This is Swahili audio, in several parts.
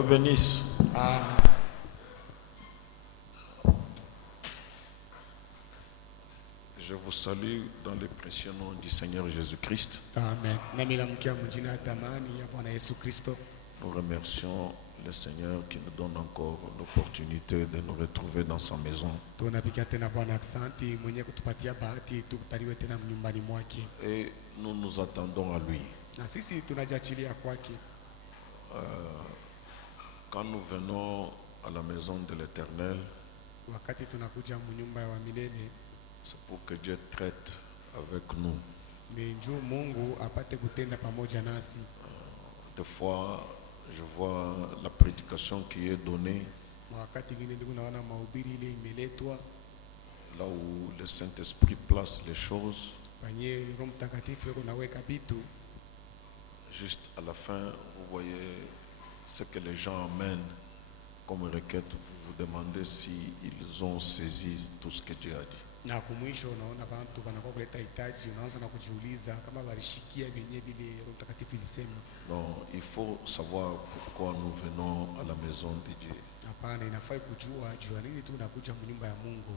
vous bénisse. Amen. Je vous salue dans le précieux nom du Seigneur Jésus-Christ. Amen. Namilamkia mjina damani ya Bwana Yesu Kristo. Nous remercions le Seigneur qui nous donne encore l'opportunité de nous retrouver dans sa maison. Tunapigia tena Bwana aksanti mwenye kutupatia bahati tukutaliwe tena nyumbani mwake. Et nous nous attendons à lui. Na sisi tunajiachilia kwake. Quand nous venons à la maison de l'Éternel, Wakati tunakuja mnyumba wa milele, c'est pour que Dieu traite avec nous. ni juu Mungu apate kutenda pamoja nasi. Des fois, je vois la prédication qui est donnée, Na wakati ngine ndiko naona mahubiri ile imeletwa là où le Saint-Esprit place les choses. panye Roho Mtakatifu yuko naweka vitu. Juste à la fin, vous voyez ce que les gens amènent comme requête. Vous vous demandez si ils ont saisi tout ce que Dieu a dit. Na kumwisho unaona watu wanakuwa kuleta hitaji, unaanza na kujiuliza kama walishikia vyenyewe vile Roho Mtakatifu ilisema. Donc, il faut savoir pourquoi nous venons à la maison de Dieu. Hapana, inafai kujua jua nini tu unakuja mnyumba ya Mungu.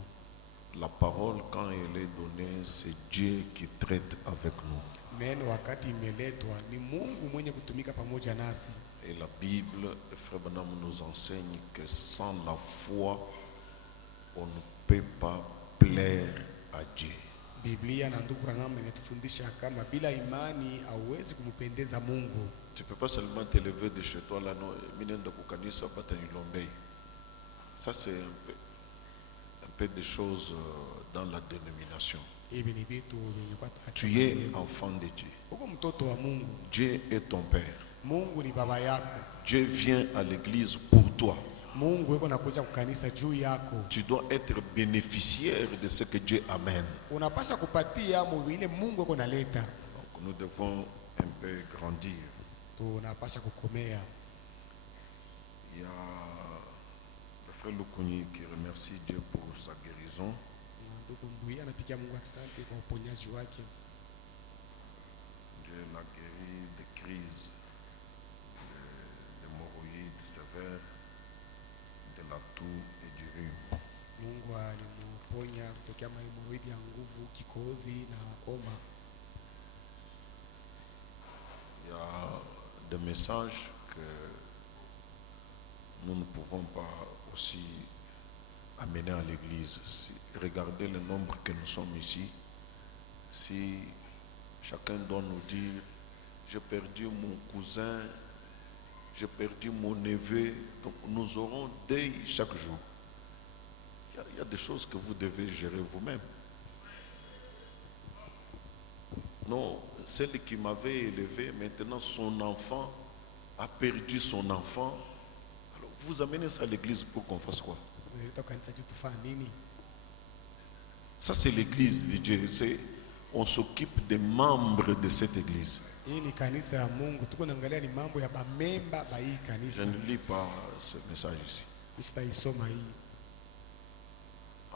La parole, quand elle est donnée, c'est Dieu qui traite avec nous. Neno wakati imeletwa ni Mungu mwenye kutumika pamoja nasi. Et la Bible, le frère Branham nous enseigne que sans la foi, on ne peut pas plaire à Dieu. Biblia na ndugu Branham inatufundisha kama bila imani hauwezi kumpendeza Mungu. Tu ne peux pas seulement te lever de chez toi là, non, minenda kukanisa batani lombei. Ça c'est un peu des choses dans la dénomination. Hivi ni vitu vyenye kwa Tu es enfant de Dieu. uko mtoto wa Mungu. Dieu est ton père. Mungu ni baba yako. Dieu vient à l'église pour toi. Mungu yuko nakuja kukanisa juu yako. Tu dois être bénéficiaire de ce que Dieu amène. Unapasha kupatia mwile Mungu yuko naleta. Donc nous devons un peu grandir. Tunapasha kukomea. Il y a le frère Lukuni qui remercie Dieu pour sa guérison. Ndugu Mbui anapigia Mungu asante kwa uponyaji wake. Dieu l'a guéri des crises, d'hémorroïdes sévères, de la toux et du rhume. Mungu alimuponya kutokea mahemoroidi ya nguvu, kikohozi na homa. Il y a des messages que nous ne pouvons pas aussi amener à l'église. Regardez le nombre que nous sommes ici. Si chacun doit nous dire, j'ai perdu mon cousin, j'ai perdu mon neveu, donc nous aurons deuil chaque jour. Il y a des choses que vous devez gérer vous-même. Non, celle qui m'avait élevé, maintenant son enfant a perdu son enfant. Alors vous amenez ça à l'église pour qu'on fasse quoi? Ça c'est l'église de Dieu. On s'occupe des membres de cette église. Je ne lis pas ce message ici.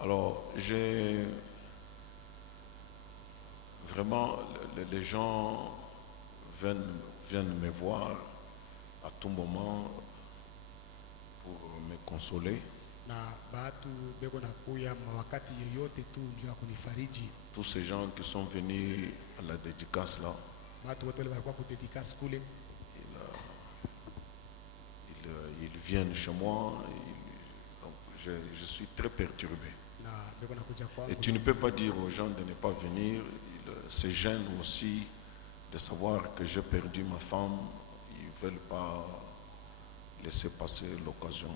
Alors, vraiment, les gens viennent me voir à tout moment pour me consoler. Tous ces gens qui sont venus à la dédicace là, ils viennent chez moi, donc je suis très perturbé. Et tu ne peux pas dire aux gens de ne pas venir. Ils se gênent aussi de savoir que j'ai perdu ma femme. Ils ne veulent pas laisser passer l'occasion.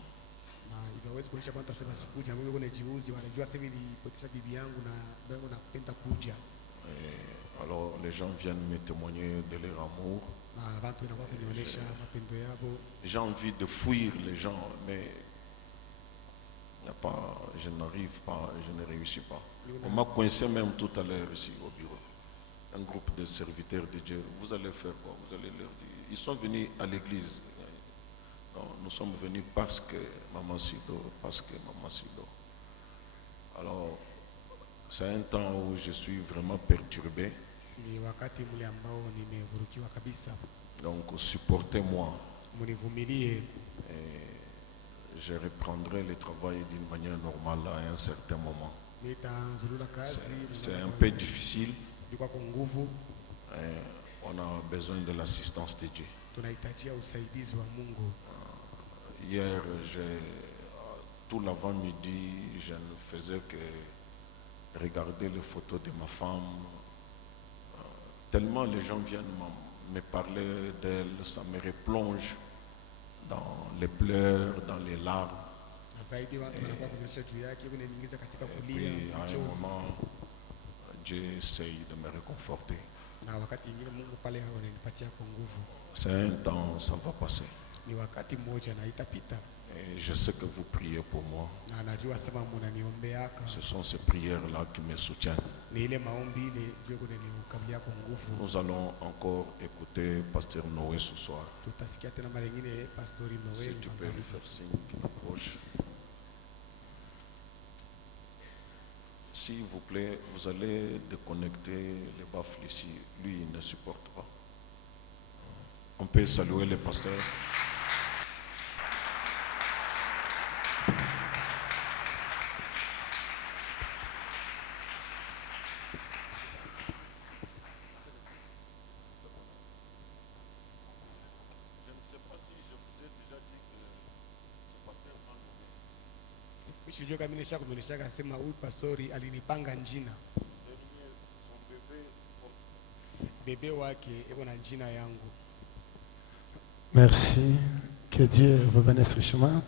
Alors les gens viennent me témoigner de leur amour. J'ai envie de fuir les gens, mais je n'arrive pas, je ne réussis pas. On m'a coincé même tout à l'heure ici au bureau. Un groupe de serviteurs de Dieu. Vous allez faire quoi? Vous allez leur dire. Ils sont venus à l'église. Non, nous sommes venus parce que Maman Sido, Alors, c'est un temps où je suis vraiment perturbé. Donc, supportez-moi. Et je reprendrai le travail d'une manière normale à un certain moment. Nitaanzulula kazi C'est un peu difficile. ilikuwa kwa nguvu, On a besoin de l'assistance de Dieu. tunahitajia usaidizi wa Mungu. Hier, tout l'avant-midi, je ne faisais que regarder les photos de ma femme. Tellement les gens viennent me parler d'elle, ça me replonge dans les pleurs, dans les larmes. Na zaidi watu wanakuwa kuonyesha juu yake, hivi inaingiza katika Et kulia, puis, à un machozi. moment, Dieu essaye de me réconforter. Na wakati mwingine Mungu pale ananipatia kwa nguvu. C'est un temps, ça va passer. Ni wakati mmoja na itapita. Et je sais que vous priez pour moi. Na najua sema mnaniombeaka. Ce sont ces prières-là qui me soutiennent. Ni ile maombi ile ndio kunikabilia kwa nguvu. Nous allons encore écouter Pasteur Noé ce soir. Tutasikia tena mara nyingine Pastori Si Noel. tu peux lui faire signe qu'il approche. S'il vous plaît, vous allez déconnecter les baffles ici. Lui, il ne supporte pas. On peut saluer le pasteur. Mshijua kama nishakuonyesha sema huyu pastori alinipanga njina. Bebe wake iko na njina yangu. Merci. Que Dieu vous bénisse richement.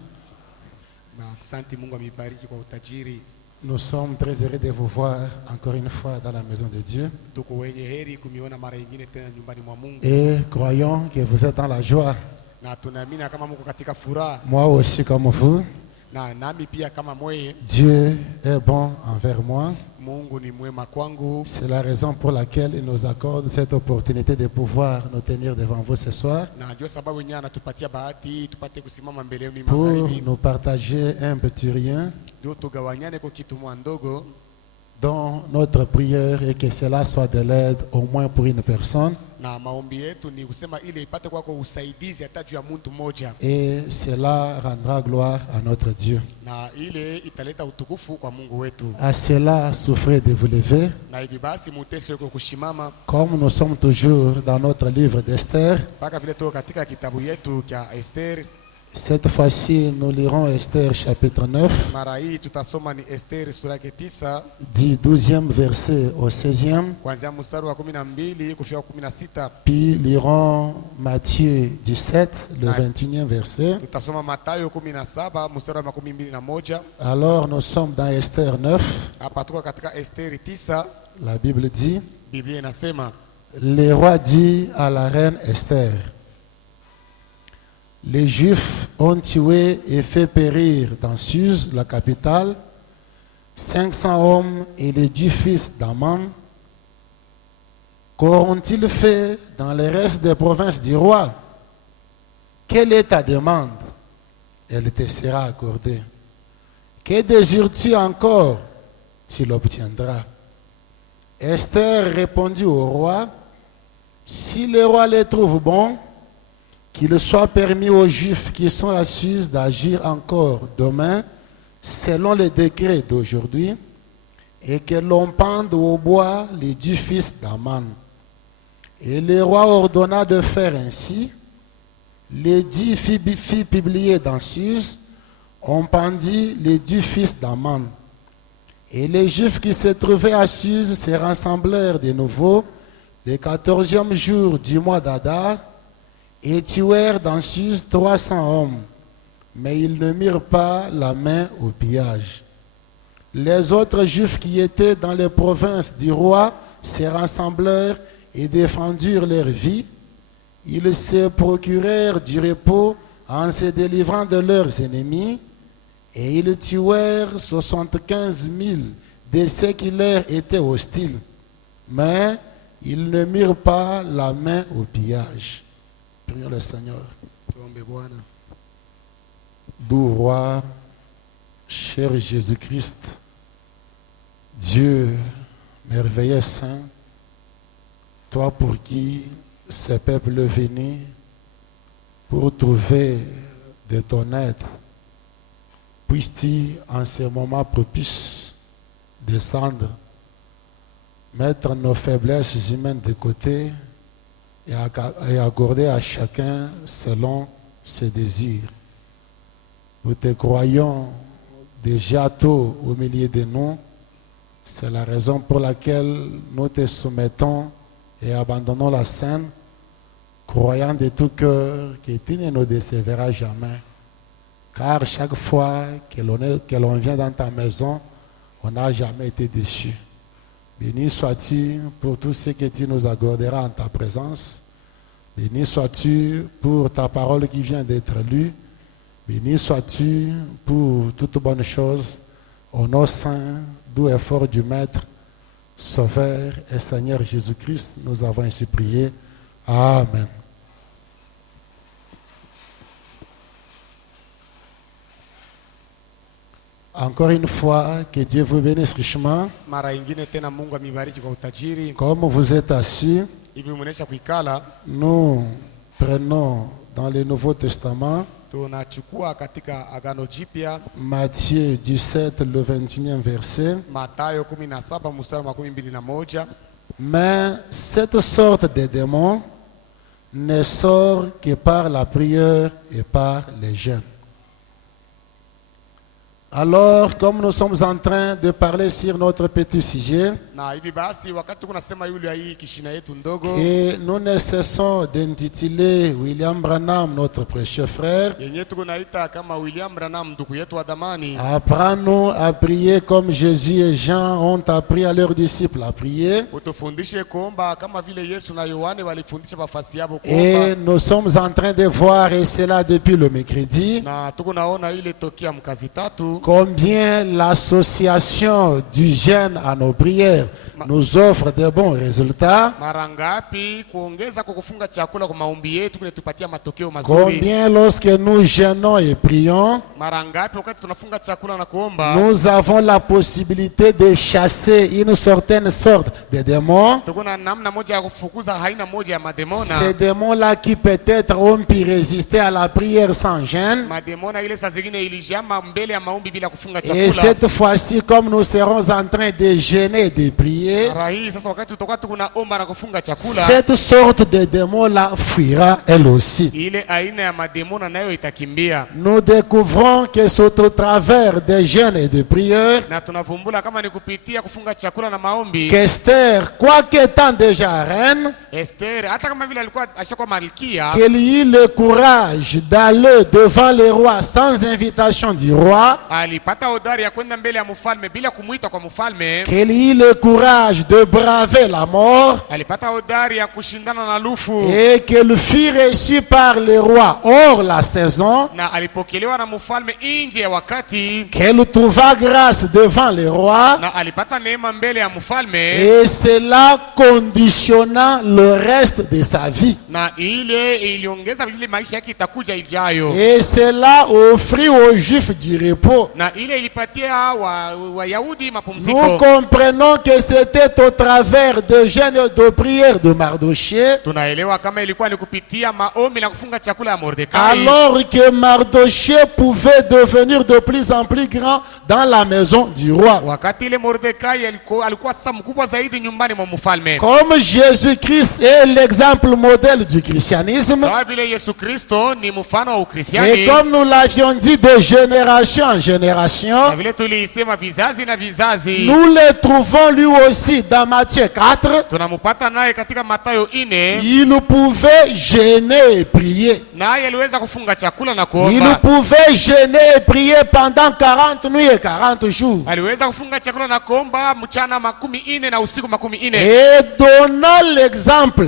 Na asante Mungu amibariki kwa utajiri. Nous sommes très heureux de vous voir encore une fois dans la maison de Dieu. Tuko wenye heri kumiona mara nyingine tena nyumbani mwa Mungu. Et croyons que vous êtes dans la joie. Na tunaamini kama Mungu katika furaha. Moi aussi comme vous. Na nami pia kama mweye. Dieu est bon envers moi. Mungu ni mwema kwangu. C'est la raison pour laquelle il nous accorde cette opportunité de pouvoir nous tenir devant vous ce soir. Na ndio sababu yeye anatupatia bahati tupate kusimama mbele yenu Pour magharibi. nous partager un petit rien Ndio tugawanyane kwa kitu mwandogo. dont notre prière est que cela soit de l'aide au moins pour une personne. Na maombi yetu ni kusema ile ipate kwako usaidizi hata juu ya mtu mmoja. Et cela rendra gloire à notre Dieu. Na ile italeta utukufu kwa Mungu wetu. À cela, souffrez de vous lever. Na hivi basi muteswe kwa kushimama Comme nous sommes toujours dans notre livre d'Esther, mpaka vile tuko katika kitabu yetu cha Esther. cette fois-ci, nous lirons Esther chapitre 9, Mara hii tutasoma ni Esther sura ya 9 du 12e verset au 16e, kuanzia mstari wa 12 kufika 16. puis lirons Matthieu 17, le 21e verset. Tutasoma Mathayo 17 mstari wa 21. Alors nous sommes dans Esther 9. Hapa tuko katika Esther 9. La Bible dit, Biblia inasema le roi dit à la reine Esther, les Juifs ont tué et fait périr dans Suse, la capitale, 500 hommes et les 10 fils d'Aman. Qu'auront-ils fait dans le reste des provinces du roi? Quelle est ta demande? Elle te sera accordée. Que désires-tu encore? Tu l'obtiendras. Esther répondit au roi, si le roi les trouve bons, qu'il soit permis aux Juifs qui sont à Suse d'agir encore demain, selon les décrets d'aujourd'hui, et que l'on pende au bois les 10 fils d'Aman. Et le roi ordonna de faire ainsi. Les 10 filles publiées dans Suse ont pendu les 10 fils d'Aman. Et les Juifs qui se trouvaient à Suse se rassemblèrent de nouveau le 14e jour du mois d'Adar et tuèrent dans Suse 300 hommes. Mais ils ne mirent pas la main au pillage. Les autres Juifs qui étaient dans les provinces du roi se rassemblèrent et défendirent leur vie. Ils se procurèrent du repos en se délivrant de leurs ennemis. Et ils tuèrent 75 000 de ceux qui leur étaient hostiles. Mais ils ne mirent pas la main au pillage. Prions le Seigneur. tuombe Bwana. Doux roi, cher Jésus-Christ, Dieu merveilleux saint, toi pour qui ce peuple est venu pour trouver de ton aide. Puisses-tu en ce moment propice descendre, mettre nos faiblesses humaines de côté et accorder à chacun selon ses désirs. Nous te croyons déjà tôt au milieu de nous. C'est la raison pour laquelle nous te soumettons et abandonnons la scène, croyant de tout cœur que tu ne nous décevras jamais. Car chaque fois que l'on vient dans ta maison, on n'a jamais été déçu. Béni sois-tu pour tout ce que tu nous accorderas en ta présence. Béni sois-tu pour ta parole qui vient d'être lue. Béni sois-tu pour toute bonne chose. Au nom saint, doux et fort du Maître, Sauveur et Seigneur Jésus-Christ, nous avons ainsi prié. Amen. Encore une fois, que Dieu vous bénisse richement. Mara ingine tena Mungu amibariki kwa utajiri. Comme vous êtes assis, Hivi munesha kuikala, nous prenons dans le Nouveau Testament tunachukua katika Agano Jipya Matthieu 17, le 21e verset. Mathayo 17 mstari wa 21. Mais cette sorte de démon ne sort que par la prière et par les jeûnes. Alors, comme nous sommes en train de parler sur notre petit sujet, Na hivi basi wakati kunasema yule ya hii kishina yetu ndogo et nous ne cessons d'intituler William Branham, notre précieux frère, yenye tukunaita kama William Branham ndugu yetu wa damani, apprends-nous à prier comme Jésus et Jean ont appris à leurs disciples à prier. utufundishe kuomba kama vile Yesu na Yohane walifundisha wafasi yao Et kuomba. nous sommes en train de voir, et c'est là depuis le mercredi, Na tukunaona ile tokia mkazi tatu combien l'association du jeûne à nos prières nous offre de bons résultats. mara ngapi kuongeza kwa kufunga chakula kwa maombi yetu kunatupatia matokeo mazuri. Combien lorsque nous jeûnons et prions, Mara ngapi wakati tunafunga chakula na kuomba nous avons la possibilité de chasser une certaine sorte de démons. tukuna namna moja ya kufukuza haina moja ya mademona. Ces démons-là qui peut-être ont pu résister à la prière sans jeûne. Mademona ile saa zingine ilijama mbele ya maombi bila kufunga Et chakula. cette fois-ci, comme nous serons en train de jeûner et de prier, Mara hii sasa wakati tutakuwa tunaomba na kufunga chakula, cette sorte de démon-là fuira elle aussi. ile aina ya mademona nayo itakimbia. Nous découvrons que c'est au travers des jeûnes et des prières Na tunavumbula kama ni kupitia kufunga chakula na maombi, qu'Esther, quoique étant déjà reine, Esther hata kama vile alikuwa ashakuwa malkia, qu'elle eut le courage d'aller devant le roi sans invitation du roi, alipata hodari ya kwenda mbele ya mfalme bila kumuita kwa mfalme. qu'elle eut le courage de braver la mort Alipata hodari ya kushindana na lufu, et qu'elle fut reçue par le roi hors la saison, na alipokelewa na mfalme nje ya wakati, qu'elle trouva grâce devant le roi, na alipata neema mbele ya mfalme, et cela conditionna le reste de sa vie. na ile iliongeza vile maisha yake itakuja ijayo, Et cela offrit aux Juifs du repos. na ile ilipatia Wayahudi Nous mapumziko. comprenons que c'était au travers de jeûnes et de prières de Mardoché, Tunaelewa kama ilikuwa ni kupitia maombi na kufunga chakula ya Mordekai, alors que Mardoché pouvait devenir de plus en plus grand dans la maison du roi. wakati ile Mordekai alikuwa sasa mkubwa zaidi nyumbani mwa mfalme. Comme Jésus-Christ est l'exemple modèle du christianisme, Sawa vile Yesu Kristo ni mfano wa et Ukristiani, comme nous l'avions dit de génération en na génération, vile tuliisema vizazi na vizazi, nous le trouvons lui aussi dans Matthieu 4. tunamupata naye katika Mathayo 4, Il pouvait jeûner et prier. naye aliweza kufunga chakula na Il kuomba. pouvait jeûner et prier pendant 40 nuits et 40 jours. Aliweza kufunga chakula na kuomba mchana 40 na usiku 40, Et donnant l'exemple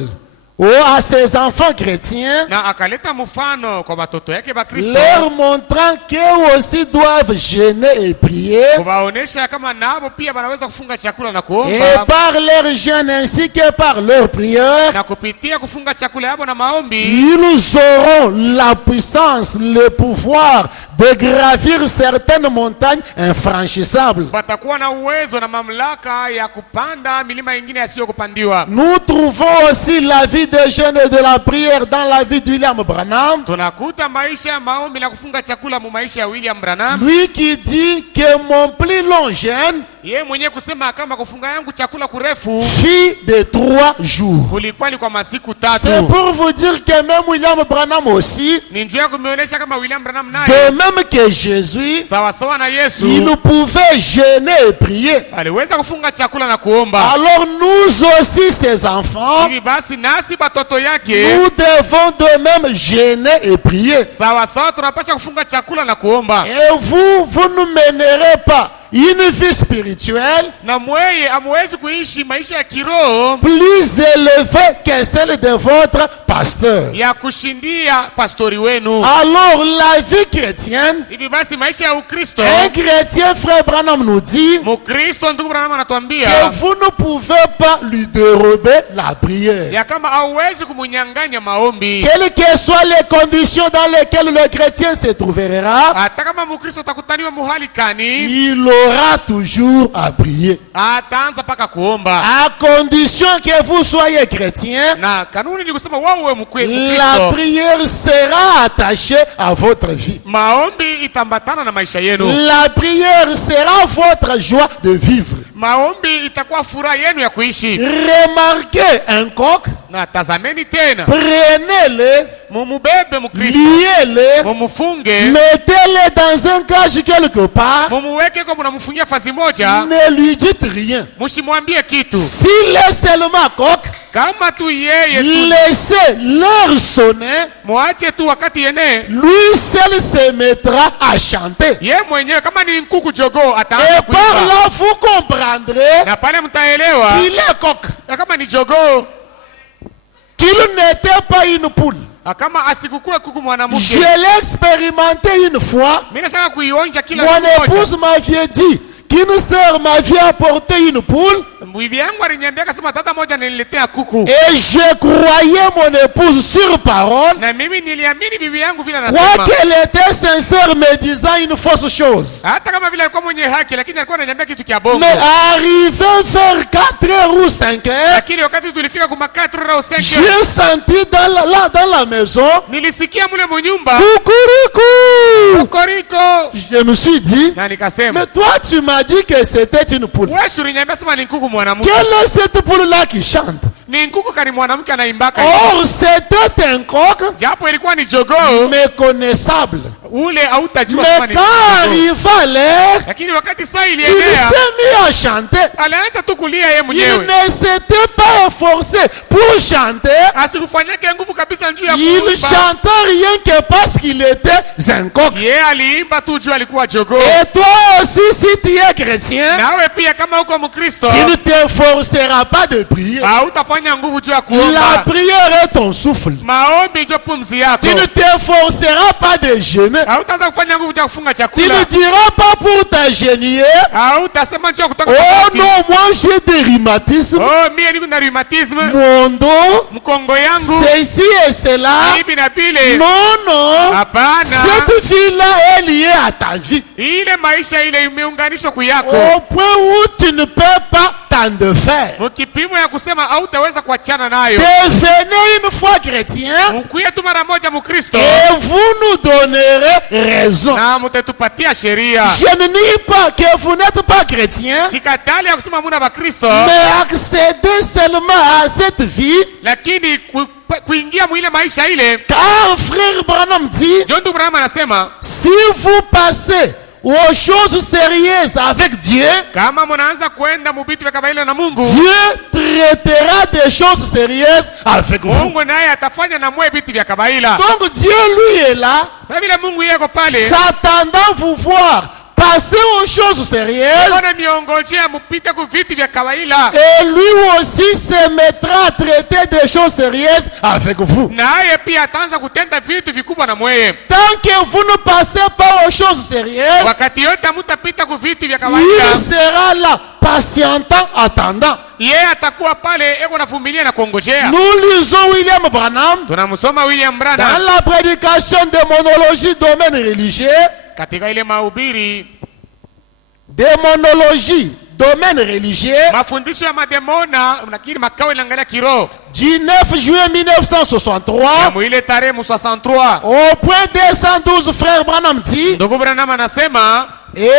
à ses enfants chrétiens, na akaleta mfano kwa watoto yake wa Kristo, leur montrant qu'eux aussi doivent jeûner et prier. kuwaonesha kama nabo pia wanaweza kufunga chakula na Et kuomba, par leur jeûne ainsi que par leur prière, na kupitia kufunga chakula yabo na maombi ils auront la puissance, le pouvoir de gravir certaines montagnes infranchissables. watakuwa na uwezo na mamlaka ya kupanda milima ingine yasiyo kupandiwa. Nous trouvons aussi la vie vie de jeûne et de la prière dans la vie de William Branham, tunakuta maisha ya maombi na kufunga chakula mu maisha ya William Branham. lui qui dit que mon plus long jeûne Yeye mwenyewe kusema kama kufunga yangu chakula kurefu fut de 3 jours. kulikuwa ni kwa masiku C'est 3. pour vous dire que même William Branham aussi, Ni njia kumeonyesha kama William Branham de naye même que Jésus, sawa sawa na Yesu il pouvait jeûner et prier. aliweza kufunga chakula na kuomba. Alors nous aussi, ses enfants, Hivi basi nasi batoto yake nous devons de même jeûner et prier. sawa sawa tunapasha kufunga chakula na kuomba. Et vous ne mènerez pas une vie spirituelle Na mweye amwezi kuishi maisha ya kiroho plus élevée que celle de votre pasteur. ya kushindia pastori wenu. Alors la vie chrétienne, Hivi basi maisha ya Ukristo, un chrétien, frère Branham nous dit Mukristo ndugu Branham que anatuambia vous ne pouvez pas lui dérober la prière. ya kama hauwezi kumunyang'anya maombi. Quelles que soient les conditions dans lesquelles le chrétien se trouvera, Hata kama Mukristo atakutaniwa muhali kani, il aura toujours à prier. ataanza paka kuomba. À condition que vous soyez chrétien, Na kanuni ni kusema wewe la Mukristo, prière sera attachée à votre vie. maombi itambatana na maisha yenu. La prière sera votre joie de vivre. Maombi itakuwa furaha yenu ya kuishi. Remarquez un coq, Na tazameni tena, prenez-le, mumubebe Mukristo, liez-le, mumufunge, mettez-le dans un cage quelque part, mumuweke kwa munamfungia fazi moja, ne lui dites rien. musimwambie kitu. S'il est seulement coq, Kama tu yeye tu, laissez l'heure sonner, mwache tu wakati yene lui seul se mettra à chanter. ye mwenyewe, kama ni nkuku jogoo Et ataanza par kuimba, là, vous comprendrez na pale mtaelewa qu'il est coq, na kama ni jogoo, qu'il n'était pas une poule. kama asikukua kuku mwanamke. Je l'ai expérimenté une fois. Mimi nataka kuionja kila Mon siku moja. épouse m'avait dit qu'une sœur m'avait apporté une poule Bibi yangu aliniambia kasema tata moja nililetea kuku, et je croyais mon épouse sur parole, na mimi niliamini bibi yangu vile anasema, quoiqu'elle était sincère me disant une fausse chose. hata kama vile alikuwa mwenye haki, lakini alikuwa ananiambia kitu kia bongo. Mais arrivé vers 4h ou 5h, Lakini wakati tulifika kuma 4 au 5, j'ai senti dans la maison, nilisikia mule munyumba coucou. koriko, Je me suis dit, na nikasema mais toi tu m'as dit que c'était une poule. wewe uliniambia sema ni kuku mwanamke. Quelle est cette poule-là qui chante? Ni kuku kani mwanamke anaimbaka. Or, c'était un coq Japo ilikuwa ni jogoo, méconnaissable. ule hautajua Mais kama ni quand jogoo. arriva l'heure, Lakini wakati saa il ilienea, s'est mis à chanter. alianza tu kulia yeye Il mwenyewe. ne s'était pas efforcé pour chanter. Asikufanyake nguvu kabisa juu ya Il kuimba. chantait rien que parce qu'il était un coq. Yeye aliimba tu juu alikuwa jogoo. Et toi aussi, si tu es chrétien, Nawe pia kama uko Mkristo, tu ne t'efforceras pas de prier. hautafanya nguvu juu ya La kuomba. prière est ton souffle. Maombi ndio pumzi yako. Tu ne t'efforceras pas de jeûner. Hautaanza kufanya nguvu juu ya kufunga Tu ne chakula. diras pas pour t'agenouiller, Hautasema juu ya kutoka oh magoti. non, moi j'ai des rhumatismes, Oh, mie niko na rheumatisme, mon dos, mkongo yangu ceci et cela. hivi na vile. Non, non, Hapana, cette vie-là est liée à ta vie. ile maisha ile imeunganishwa kuyako. Au point où tu ne peux pas t'en défaire. Mkipimo ya kusema hautaweza kuachana nayo. Devenez une fois chrétien Mkuye tu mara moja Mkristo et vous nous donnerez raison. na mutatupatia sheria. Je ne nie pas que vous n'êtes pas chrétien, Sikatali ya kusema muna Bakristo, mais accédez seulement à cette vie, lakini kuingia mwile maisha ile. car frère Branham dit, John Branham anasema si vous passez aux choses sérieuses avec Dieu, kama mnaanza kwenda mubitu vya kawaida na Mungu, Dieu traitera des choses sérieuses avec vous. Mungu naye atafanya na mwe vitu vya kawaida. Donc Dieu lui est là, Sasa vile Mungu yeko pale, s'attendant vous voir passer aux choses sérieuses, ona miongojea mupite ku vitu vya kawaida, et lui aussi se mettra à traiter des choses sérieuses avec vous. naye pia ataanza kutenda vitu vikubwa na mweye. Tant que vous ne passez pas aux choses sérieuses, Wakati yote mutapita ku vitu vya kawaida, il sera là, patientant, attendant. yeye atakuwa pale eko navumilia na kuongojea. Nous lisons William Branham Tunamsoma William dans Branham la prédication démonologie domaine religieux, katika ile mahubiri démonologie domaine religieux mafundisho ya mademona lakini makao inaangalia kiroho. du 9 juillet 1963 Na mwile tarehe 63 au point 212, frère Branham dit, ndugu Branham anasema, et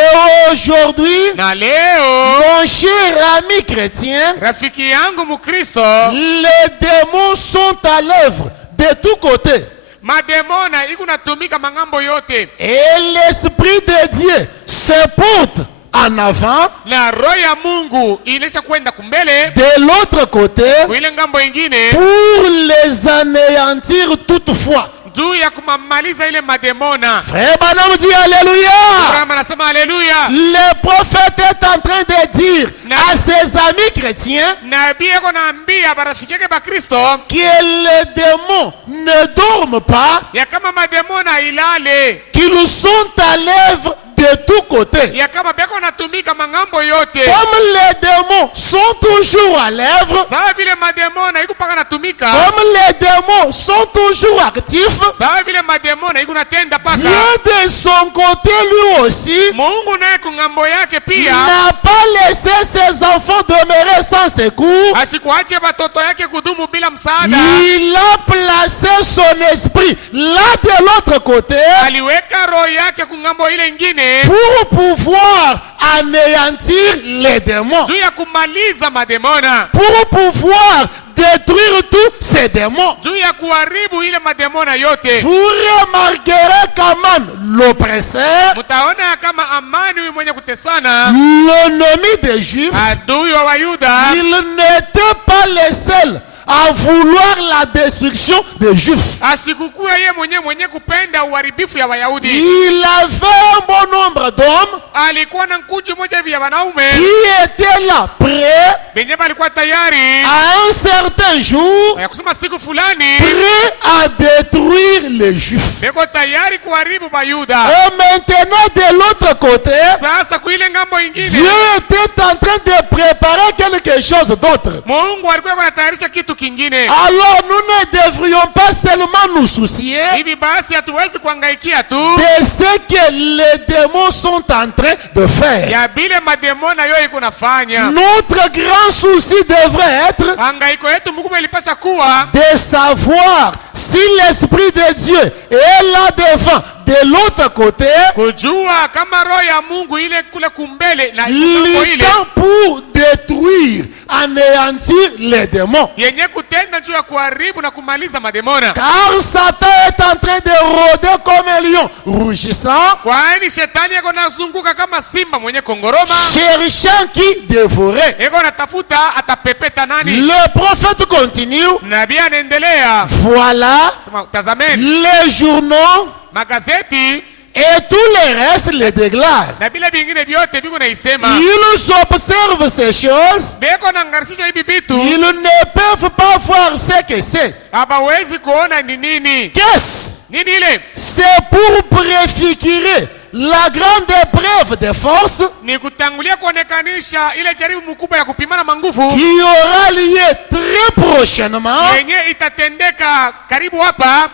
aujourd'hui, na leo mon cher ami chrétien, rafiki yangu Mkristo, les démons sont à l'œuvre de tous côtés. mademona iko natumika mangambo yote, Et l'Esprit de Dieu se porte en avant. na roho ya Mungu inaisha kwenda kumbele De l'autre côté, kuile ngambo ingine pour les anéantir toutefois. juu ya kumamaliza ile mademona. Frère Branham dit Alléluia. Branham anasema haleluya. Le prophète est en train de dire à ses amis chrétiens Nabii yako naambia barafiki yake Bakristo que les démons ne dorment pas, ya kama mademona ilale, qu'ils sont à l'œuvre de tous côtés. ya kama beko natumika mangambo yote. Comme les démons sont toujours à l'œuvre, Sawa vile mademona iko paka natumika, comme les démons sont toujours actifs, sawa vile mademona iko natenda paka, Dieu de son côté lui aussi Mungu naye kungambo yake pia n'a pas laissé ses enfants demeurer sans secours. asikuache batoto yake kudumu bila msaada. Il a placé son esprit là de l'autre côté Aliweka roho yake kungambo ile ingine pour pouvoir anéantir les démons, juu ya kumaliza mademona, pour pouvoir détruire tous ces démons. juu ya kuharibu ile mademona yote. Vous remarquerez qu'Aman, l'oppresseur, Mutaona ya kama Amani huyu mwenye kutesana, l'ennemi des Juifs, adui wa Wayuda, il n'était pas le seul à vouloir la destruction des Juifs. asikukuwa ye mwenye kupenda uharibifu ya Wayahudi. Il avait un bon nombre d'hommes Alikuwa na nkundi moja hivi ya wanaume qui étaient là, prêts benye balikuwa tayari à un certain jour, ya kusema siku fulani prêts à détruire les Juifs. beko tayari kuharibu Bayuda. Et maintenant, de l'autre côté, Sasa kuile ngambo ingine Dieu était en train de préparer quelque chose d'autre. Mungu alikuwa anatayarisha kitu kingine. Alors, nous ne devrions pas seulement nous soucier Hivi basi hatuwezi kuangaikia tu de ce que les démons sont en train de faire. ya bile mademona yo iko nafanya. Notre grand souci devrait être Hangaiko yetu mkubwa ilipasha kuwa de savoir si l'Esprit de Dieu est là devant, de l'autre côté, kujua kama roho ya Mungu ile kule kumbele na iko ile luttant pour détruire, anéantir les démons. yenye kutenda juu ya kuharibu na kumaliza mademona. Car Satan est en train de rôder comme un lion rougissant, Kwani shetani yako nazunguka kama simba mwenye kongoroma, cherchant qui dévorer. yako natafuta atapepeta nani. Le prophète continue. Nabii anaendelea, Voilà sema tazameni les journaux magazeti et tous les restes les déclarent. na vile vingine vyote viko naisema, Ils observent ces choses. beko nangarisisha hivi vitu, Ils ne peuvent pas voir ce que c'est. hawawezi kuona ni nini. Qu'est-ce? Nini ile? C'est pour préfigurer la grande épreuve de force Ni kutangulia kuonekanisha ile jaribu mkubwa ya kupimana manguvu qui aura lieu très prochainement yenye itatendeka karibu hapa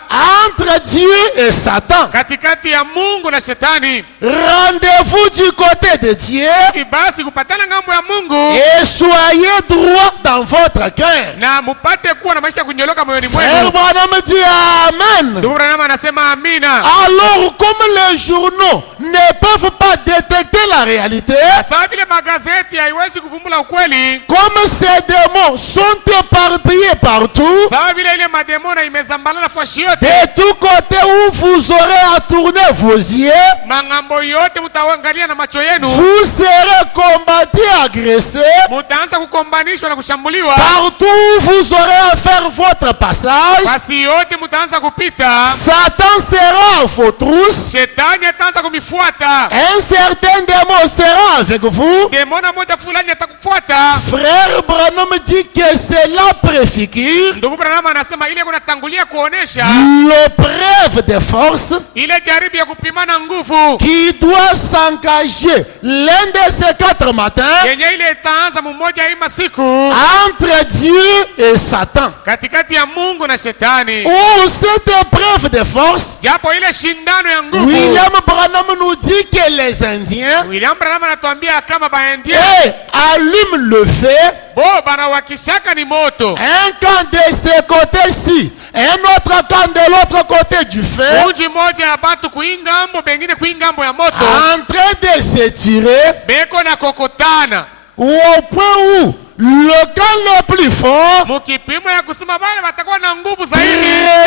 entre Dieu et Satan. katikati ya Mungu na shetani. Rendez-vous du côté de Dieu Hivi basi kupatana ngambo ya Mungu et soyez droit dans votre cœur. na mupate kuwa na maisha ya kunyoloka moyoni Frère mwenu. Branham dit Amen. Ndugu Branham anasema amina. Alors, comme les journaux ne peuvent pas détecter la réalité, Sawa vile magazeti haiwezi kuvumbula ukweli, comme ces démons sont éparpillés partout, sawa vile ile mademona imezambalana fashi yote, de tous côtés où vous aurez à tourner vos yeux, mangambo yote mutaangalia na macho yenu, vous serez combattu, agressé. mutaanza kukombanishwa na kushambuliwa. Partout où vous aurez à faire votre passage, Basi yote mutaanza kupita, Satan sera à vos trousses. shetani ataanza kumifuata, Un certain démon sera avec vous. demona moja fulani atakufuata. Frère Branham dit que cela préfigure Ndugu Branham anasema ile kunatangulia kuonesha l'épreuve de force ile jaribu ya kupimana nguvu qui doit s'engager l'un de ces 4 matins yenye ile itaanza mmoja hii masiku entre Dieu et Satan. katikati ya Mungu na shetani. Ou cette épreuve de force, Japo ile shindano ya nguvu, William Branham Branham nous dit que les Indiens William Branham anatuambia kama baindia allument le feu. bo banawakishaka ni moto. Un camp de ce côté-ci, un autre camp de l'autre côté du feu, Kundi moja ya batu kuingambo, bengine kuingambo ya moto. en train de se tirer, Beko na kokotana. ou au point où le camp le plus fort Mukipimo ya kusema bale batakuwa na nguvu zaidi.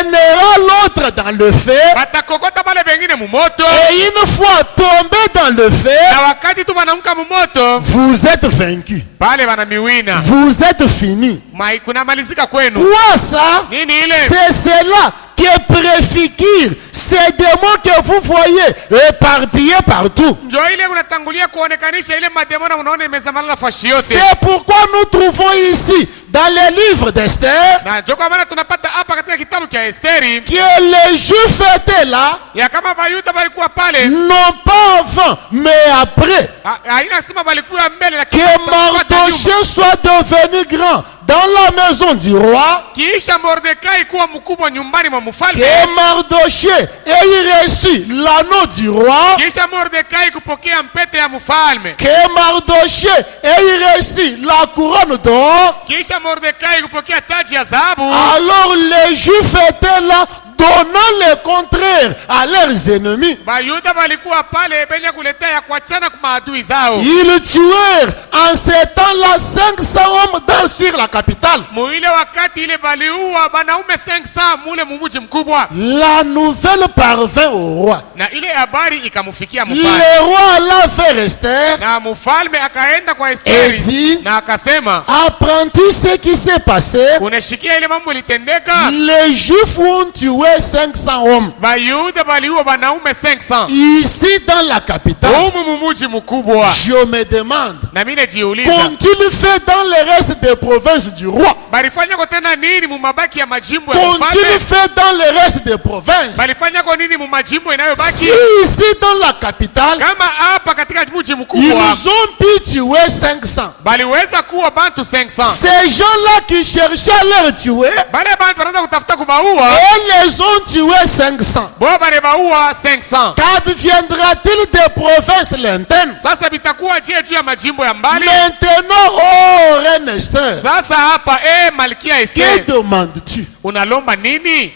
prenera l'autre dans le feu, Batakokota bale bengine mumoto. et une fois tombé dans le feu, Na wakati tu banamuka mumoto, vous êtes vaincu, bale banamiwina. vous êtes fini. Kuna malizika kwenu. Quoi ça? Nini ile? C'est cela qui préfigure ces démons que vous voyez éparpillés partout. Njo ile unatangulia kuonekanisha ile mademona unaona imezamalala fashi yote. C'est pourquoi nous trouvons ici, dans les livres d'Esther, Na njo kwa maana tunapata hapa katika kitabu cha Esteri que les Juifs étaient là, ya kama Bayuda balikuwa pale, non pas avant, mais après, haina sema balikuwa mbele, lakini que Mardochée soit devenu grand dans la maison du roi, kisha Mordekai kuwa mkubwa nyumbani mwa mfalme, que Mardochée ait reçu l'anneau du roi, kisha Mordekai kupokea mpete ya mfalme, que Mardochée ait reçu la couronne d'or. kisha Mordekai kupokea taji ya dhahabu. Alors les Juifs étaient là, donnant le contraire à leurs ennemis. Bayuda balikuwa pale benye kuletea ya kuachana kwa maadui zao. Ils tuèrent en ce temps-là 500 hommes sur la capitale. Muile wakati ile baliua banaume 500 mule mumuji mkubwa, La nouvelle parvint au roi. na ile habari ikamufikia mfalme, Le roi l'a fait Esther, na mfalme akaenda kwa et Esteri dit, na akasema, apprends-tu ce qui s'est passé? unashikia ile mambo ilitendeka? Les Juifs ont tué 500 hommes Bayuda baliua banaume 500 ici dans la capitale. humu mumuji mkubwa. Je me demande, Na mimi najiuliza, qu'ont-ils fait dans le reste des provinces du roi? balifanya kwa tena nini mu mabaki ya majimbo ya Qu'ont-ils mfalme? fait dans le reste des provinces? Balifanya kwa nini mu majimbo Si inayobaki? ici dans la capitale, Kama hapa katika mji ils mkubwa ont pu tuer 500. baliweza kuwa bantu 500, Ces gens-là qui cherchaient à les tuer, bale bantu wanaanza kutafuta kubaua, et les ont tués 500. bo bale baua 500. Qu'adviendra-t-il des provinces lointaines? Sasa bitakuwa je juu ya majimbo ya mbali? Maintenant, oh reine Esther, Sasa hapa malkia que Esther, demandes-tu? unalomba nini?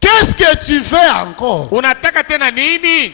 Qu'est-ce que tu veux encore? Unataka tena nini?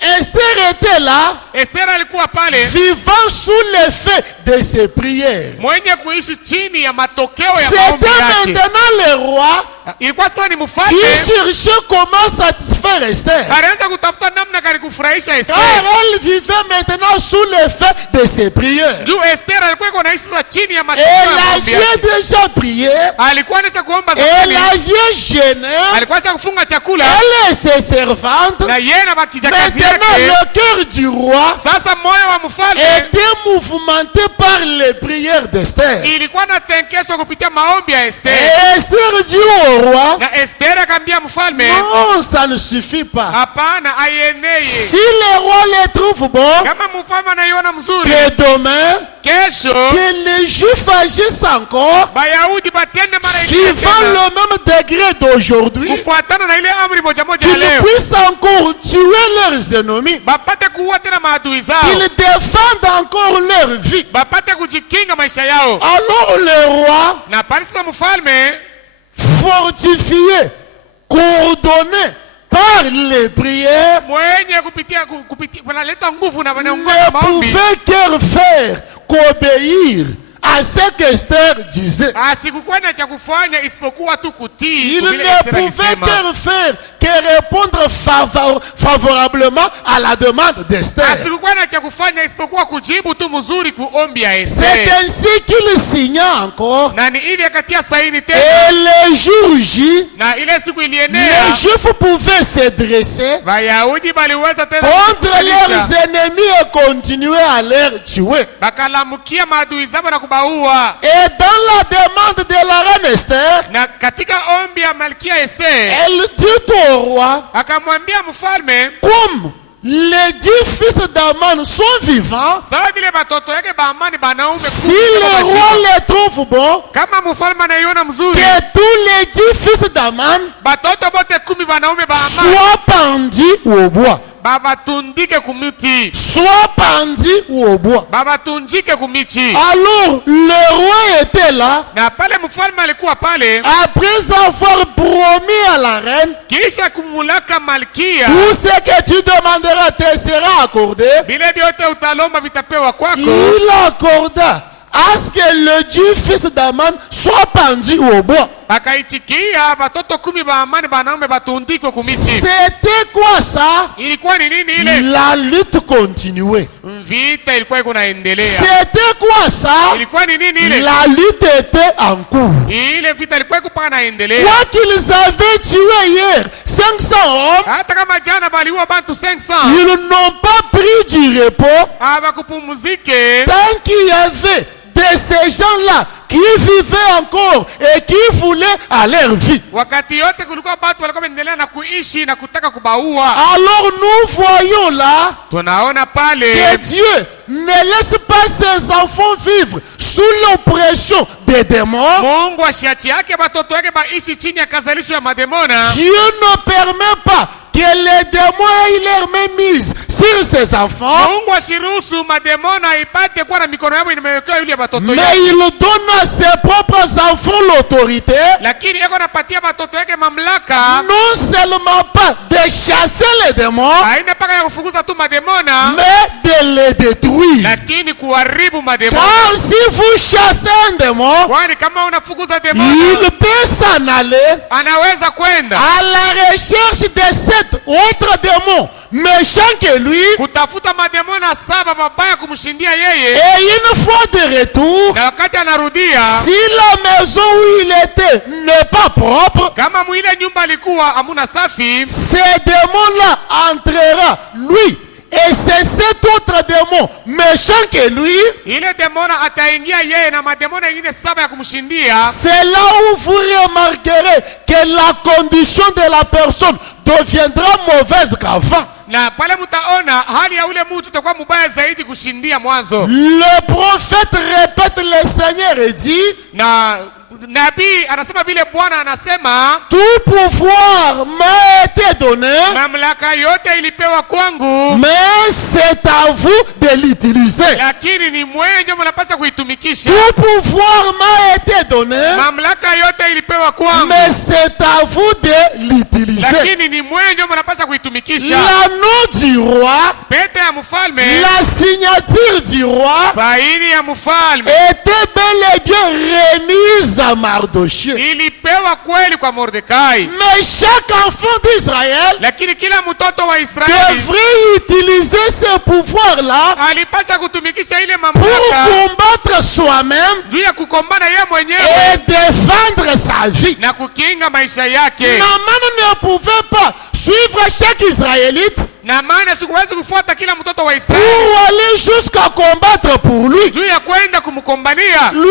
Esther était là, Esther alikuwa pale vivant sous l'effet de ses prières. mwenye kuishi chini ya matokeo ya maombi C'était yake. maintenant le roi Ilikuwa sasa ni qui mfalme cherchait comment satisfaire Esther. alianza kutafuta namna gani kufurahisha Car Esther. elle vivait maintenant sous l'effet de ses prières. Juu Esther alikuwa iko naishi sasa chini ya matokeo Elle ya maombi avait yake. déjà prié, Alikuwa anaweza kuomba elle zamani, avait jeûné, alikuwa anaweza kufunga chakula elle et ses servantes. na yeye na bakijakazi Maintenant, yake. le cœur du roi Sasa moyo wa mfalme était mouvementé par les prières d'Esther. ilikuwa natenkeswa kupitia maombi ya Esther. Et Esther dit au roi, Na Esther akamwambia mfalme, non, ça ne suffit pas. hapana, aieneye. Si le roi les trouve bons, Kama mfalme anaiona mzuri, que demain, kesho que les Juifs agissent encore Bayahudi batende mara ingine suivant tena, le même degré d'aujourd'hui, kufuatana na ile amri moja moja ya qu'ils leo, puissent encore tuer leurs ennemis, bapate kuua tena maadui zao, qu'ils défendent encore leur vie. bapate kujikinga maisha yao. Alors le roi, Na pale sasa mfalme fortifié, coordonné par les prières, mwenye kupitia wanaleta nguvu na wanaongoza ne maombi, pouvait que faire qu'obéir à ce qu'Esther disait. asikukuwa na cha kufanya isipokuwa tu kutii. Il vile ne Esther pouvait alisema. que faire que répondre favorablement à la demande d'Esther. Asikukuwa na cha kufanya isipokuwa kujibu tu mzuri kuombi ya C'est Esther. ainsi qu'il signa encore. Na ni hivi akatia saini tena, Et le jour J, na ile siku les ilienea, Juifs pouvaient se dresser Wayahudi baliweza tena contre leurs kukusanyisha, ennemis et continuer à les tuer. bakalamukia maadui zao na kubaua. Et dans la demande de la reine Esther, Na katika ombi ya malkia Esther elle dit au roi, akamwambia mfalme, comme les 10 fils d'Aman sont vivants, sawa vile batoto yake ba Amani banaume si le roi les trouve bons, kama mfalme anaiona mzuri, que tous les 10 fils d'Aman batoto bote 10 banaume ba Amani soient pendus au bois. baba tundike kumiti, Soit pendus au bois. baba tundike kumiti. Alors, le roi était là. Na pale mfalme alikuwa pale, Après avoir promis à la reine, kisha kumulaka malkia, tout ce que tu demanderas te sera accordé. vile vyote utalomba vitapewa kwako. Il accorda à ce que le Dieu fils d'Aman soit pendu au bois. Akaitikia batoto 10 ba Amani banaume batundikwe kumiti. C'était quoi ça? Ilikuwa ni nini ile? La lutte continuait. Vita ilikuwa iko naendelea. C'était quoi ça? Ilikuwa ni nini ile? La lutte était en cours. Ile vita ilikuwa iko paka naendelea. Quoi qu'ils avaient tué hier 500 hommes, Hata kama jana baliua bantu 500, ils n'ont pas pris du repos hawakupumzike tant qu'il y avait de ces gens-là qui vivaient encore et qui voulaient à leur vie. wakati yote kulikuwa batu walikuwa wanaendelea na kuishi na kutaka kubaua. Alors nous voyons là Tunaona que pale Dieu ne laisse pas ses enfants vivre sous l'oppression des démons. Mungu ashiachi yake batoto yake baishi chini ya kazalisho ya mademona. Dieu ne permet pas que les démons aient leur main mise sur ses enfants, Mungu ashiruhusu mademona ipate kuwa na mikono yao imewekewa yule batoto mais yake, il donne à ses propres enfants l'autorité, lakini yako napatia batoto yake mamlaka, non seulement pas de chasser les démons, haina paka ya kufukuza tu mademona, mais de les détruire. lakini kuharibu mademona. Car si vous chassez un démon, Kwani kama unafukuza demona, il peut s'en aller anaweza kwenda à la recherche de 7 autres démons méchants que lui, kutafuta mademona 7 mabaya kumshindia yeye, et une fois de retour, na wakati anarudia, si la maison où il était n'est pas propre, kama mwile nyumba alikuwa amuna safi, ces démons-là entrera lui et ces 7 autres démons méchants que lui. ile demona ataingia yeye na mademona ingine 7 ya kumshindia. C'est là où vous remarquerez que la condition de la personne deviendra mauvaise qu'avant. Na pale mtaona hali ya ule mtu itakuwa mubaya zaidi kushindia mwanzo. Le prophète répète le Seigneur et dit, Na nabii anasema vile Bwana anasema, tout pouvoir m'a été donné, mamlaka yote ilipewa kwangu, mais c'est à vous de l'utiliser. lakini ni mwenye mnapaswa kuitumikisha. Tout pouvoir m'a été donné, Mamlaka yote ilipewa kwangu, mais c'est à vous de l'utiliser. lakini ni mwenye mnapaswa kuitumikisha. L'anneau du roi, Pete ya mfalme, la signature du roi saini ya mfalme était bel et bien remise à Mardochée. ilipewa kweli kwa Mordekai, Mais chaque enfant d'Israël lakini kila mtoto wa Israeli devrait utiliser ce pouvoir-là alipaswa kutumikisha ile pour mamlaka combattre soi-même juu ya kukombana yeye mwenyewe et défendre sa vie. na kukinga maisha yake. Naaman ne pouvait pas suivre chaque Israélite Na maana sikuwezi kufuata kila mtoto wa pour Israeli aller jusqu'à combattre pour lui. juu ya kwenda kumkombania. Lui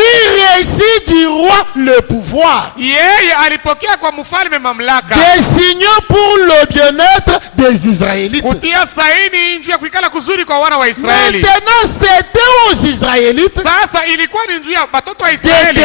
réussit du roi le pouvoir, Yeye alipokea kwa mfalme mamlaka désignant pour le bien-être des Israélites. kutia saini juu ya kuikala kuzuri kwa wana wa Israeli. Maintenant, c'était aux Israélites Sasa ilikuwa ni juu ya batoto wa de Israeli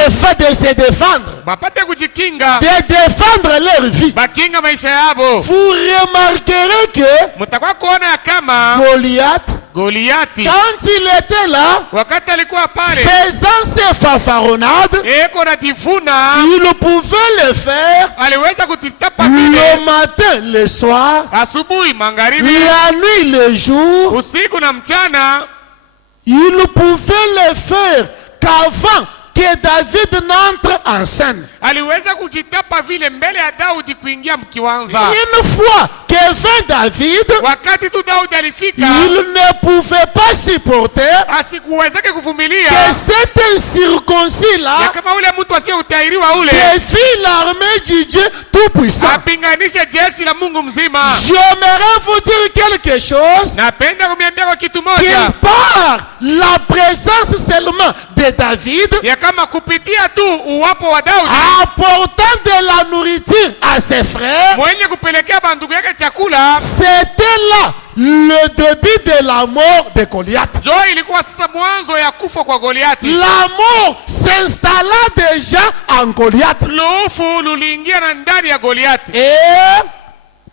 se défendre, bapate kujikinga, de défendre leur vie. bakinga maisha yabo. Vous remarquerez que Mtakuwa kuona ya kama Goliath, Goliati quand il était là, wakati alikuwa pale faisant ses fanfaronnades, eko na tifuna, il pouvait le faire aliweza kutitapa le vile matin, le soir, asubuhi, magharibi, la nuit, le jour. usiku na mchana. Il pouvait le faire qu'avant que David n'entre en scène. Aliweza kujitapa vile mbele ya Daudi kuingia mkiwanza. Une fois que vint David, Wakati tu Daudi alifika, il ne pouvait pas supporter asikuwezeke kuvumilia que cet incirconcis-là ya kama ule mtu asiyeutahiriwa ule défie l'armée du Dieu Tout-Puissant. apinganishe jeshi la Mungu mzima. J'aimerais vous dire quelque chose. Napenda kumiambia kwa kitu moja, Qu'il part la présence seulement de David ya kama kupitia tu uwapo wa Daudi apportant de la nourriture à ses frères, mwenye kupelekea bandugu yake chakula, c'était là le début de la mort de Goliath. jo ilikuwa sasa mwanzo ya kufa kwa Goliati. La mort s'installa déjà en Goliath. Lufu luliingia na ndani ya Goliati, Et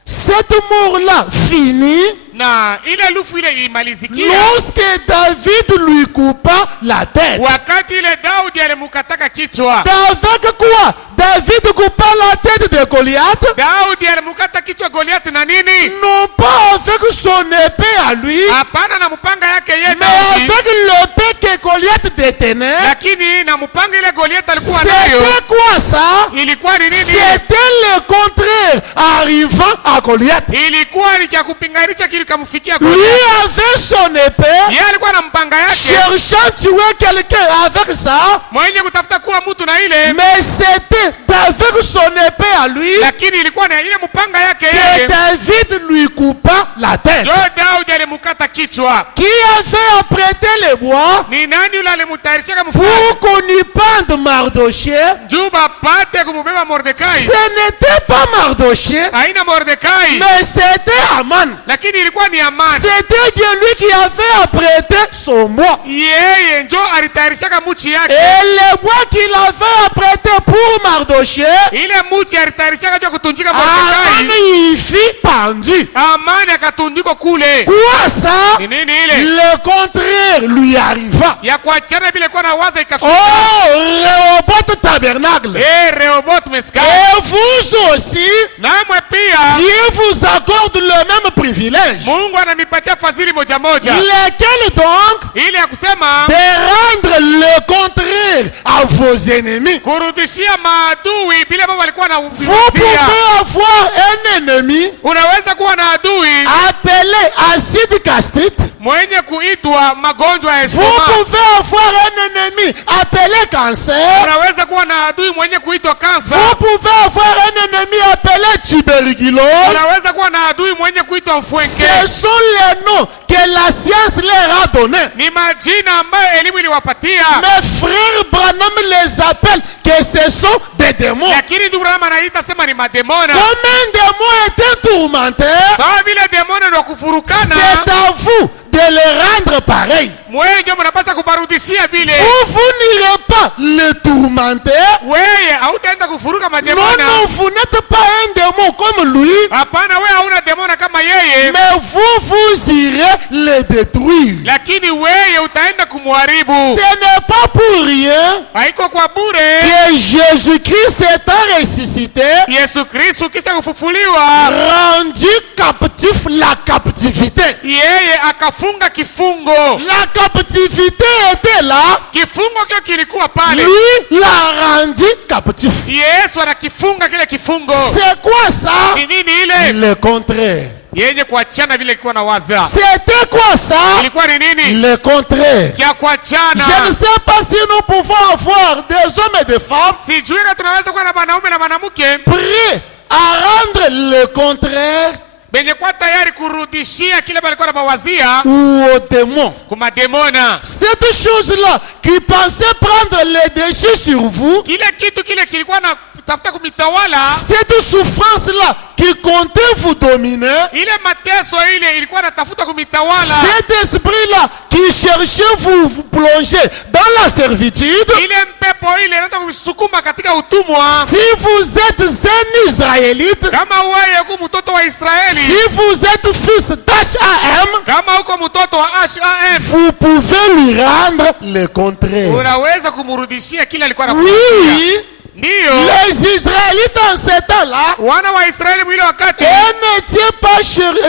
cette mort-là finit na ile lufu ile ilimalizikia lorsque David lui coupa la tête. wakati ile Daudi alimukataka kichwa. Avec quoi? David coupa la tête de Goliath, Daudi alimukata kichwa Goliati na nini? non pas avec son épée à lui, Hapana na mpanga yake yeye mais Daudi, avec l'épée que Goliath détenait. lakini na mpanga ile Goliati alikuwa nayo C'était quoi ça? ilikuwa ni nini? C'était le contraire arrivant à Goliath. Ilikuwa ni cha kupinganisha kilikamfikia Lui Goliati. avait son épée, Yeye alikuwa na mpanga yake cherchant à tuer quelqu'un avec ça, mwenye kutafuta kuwa mtu na ile, mais c'était avec son épée à lui lakini ilikuwa na ile mpanga yake que yeye David lui coupa la tête. jo Daudi alimukata kichwa. Qui avait apprêté les bois Ni nani yule alimutayarisha kama pour qu'on y pende Mardochée? juu bapate kumubeba Mordekai? Ce n'était pas Mardochée, Haina Mordekai, mais c'était Aman. lakini ilikuwa ni Amani. C'était bien lui qui avait apprêté son bois. Yeye njo alitayarishaka muchi yake, Et les bois qu'il avait apprêté pour Mardochée, ile muchi alitayarishaka juu ya kutunjika Aman Mordekai. y fit pendu. Amani akatundikwa kule. Quoi ça? Ni nini ile Le contraire lui arriva. ya kuachana vile kwa na waza ikafika? Oh, Rehoboth tabernacle. Rehoboth meskai, Et vous aussi, namwe pia Dieu vous accorde le même privilège. Mungu anamipatia fadhili moja moja, Lequel donc? ile ya kusema De rendre le contraire à vos ennemis. kurudishia maadui vile ambavyo walikuwa na Vous pouvez avoir un ennemi Unaweza kuwa na adui appelé acide gastrite. mwenye kuitwa magonjwa ya Vous estoma. pouvez avoir un ennemi appelé cancer. Unaweza kuwa na adui mwenye kuitwa kansa. Vous pouvez avoir un ennemi appelé tuberculose. Unaweza kuwa na adui mwenye kuitwa mfwenke. Ce sont les noms que la science leur a donnés. Ni majina ambayo elimu iliwapatia, Mes frères Branham les appellent que ce sont des démons. lakini ndugu Branham anaita sema ni mademona. Comme un démon est un tourmenteur, Sawa vile demona ndio kufurukana, c'est à vous de le rendre pareil. mwenye ndio mnapaswa kubarudishia vile. Vous n'irez pas le tourmenter. Wewe hautaenda kufuruka Non, mademona. non, vous n'êtes pas un démon comme lui, Hapana, wewe hauna demona kama yeye, mais vous irez le détruire. lakini wewe utaenda kumharibu. Ce n'est pas pour rien Haiko kwa bure. que Jésus-Christ étant ressuscité, Yesu Kristo kisha kufufuliwa, rendu captif la captivité. yeye akafunga kifungo. La captivité était là, Kifungo kio kilikuwa pale, lui l'a rendu captif. Yesu anakifunga kile kifungo. C'est quoi ça? Ni nini ile Le contraire. yenye kuachana vile ilikuwa na waza? C'était quoi ça? Ilikuwa ni nini Le contraire. kia kuachana? Je ne sais pas si nous pouvons avoir des hommes et des femmes Sijui kama tunaweza kuwa na wanaume na mwanamke prêts à rendre le contraire benye kwa tayari kurudishia kile balikuwa na mawazia ou aux démons. kuma demona. Cette chose-là qui pensait prendre le dessus sur vous, Kile kitu kile kilikuwa na tafuta kumitawala, cette souffrance-là qui comptait vous dominer, ile mateso ile ilikuwa natafuta kumitawala, cet esprit-là qui cherchait vous plonger dans la servitude, ile mpepo ile inataka kusukuma katika utumwa. si vous êtes un Israélite, Kama wewe uko mtoto wa Israeli, si vous êtes fils d'H.A.M., kama uko mtoto wa H.A.M, vous pouvez lui rendre le contraire. unaweza kumrudishia kile alikuwa Oui, anakufanyia. oui. Ndiyo, Les Israélites en ce temps-là wana wa Israeli mwile wakati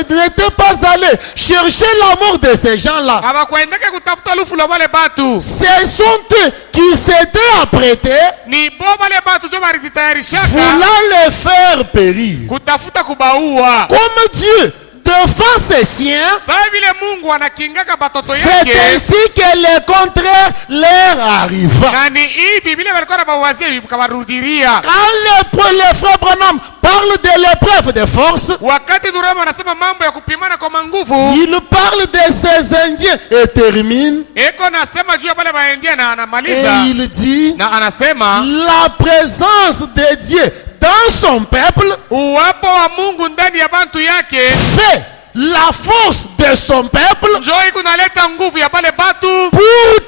n'étaient pas allés chercher la mort de ces gens-là. hawakuendeke kutafuta lufu la wale batu, Ce sont eux qui s'étaient apprêtés ni bo wale batu jo balijitayarishaka voulant les faire périr. kutafuta kubaua. Comme Dieu défend ses siens, Sasa vile Mungu anakingaka batoto c'est yake, ainsi que le contraire leur arriva. na ni hivi vile walikuwa na bawazia vikawarudiria. Quand les frères Branham parlent de l'épreuve de force, Wakati Durama anasema mambo ya kupimana kwa manguvu, il parle de ces Indiens et termine. eko nasema juu ya pale baendia na Et anamaliza il dit, na anasema la présence de Dieu dans son peuple uwapo wa Mungu ndani ya bantu yake fait la force de son peuple njoo kunaleta nguvu ya pale batu pour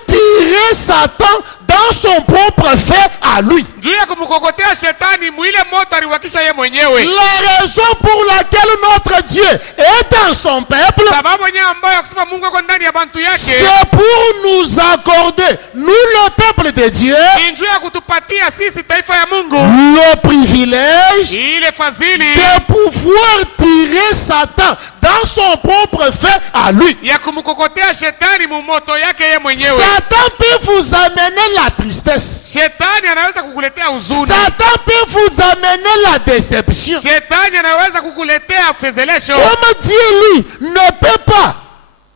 tirer Satan dans son propre fait à lui. juu ya kumkokotea shetani mwile moto aliwakisha ye mwenyewe. La raison pour laquelle notre Dieu est dans son peuple, Sababu yenyewe ambayo ya kusema Mungu ako ndani ya bantu yake c'est pour nous accorder, nous le peuple de Dieu, ni njuu ya kutupatia sisi taifa ya Mungu le privilège ile fadhili de pouvoir tirer Satan dans son propre fait à lui. ya kumkokotea shetani mumoto yake ye mwenyewe. Satan peut vous amener la tristesse. Shetani anaweza kukuletea huzuni. Satan peut vous amener la déception. Shetani anaweza kukuletea fezelesho. Comme Dieu, lui, ne peut pas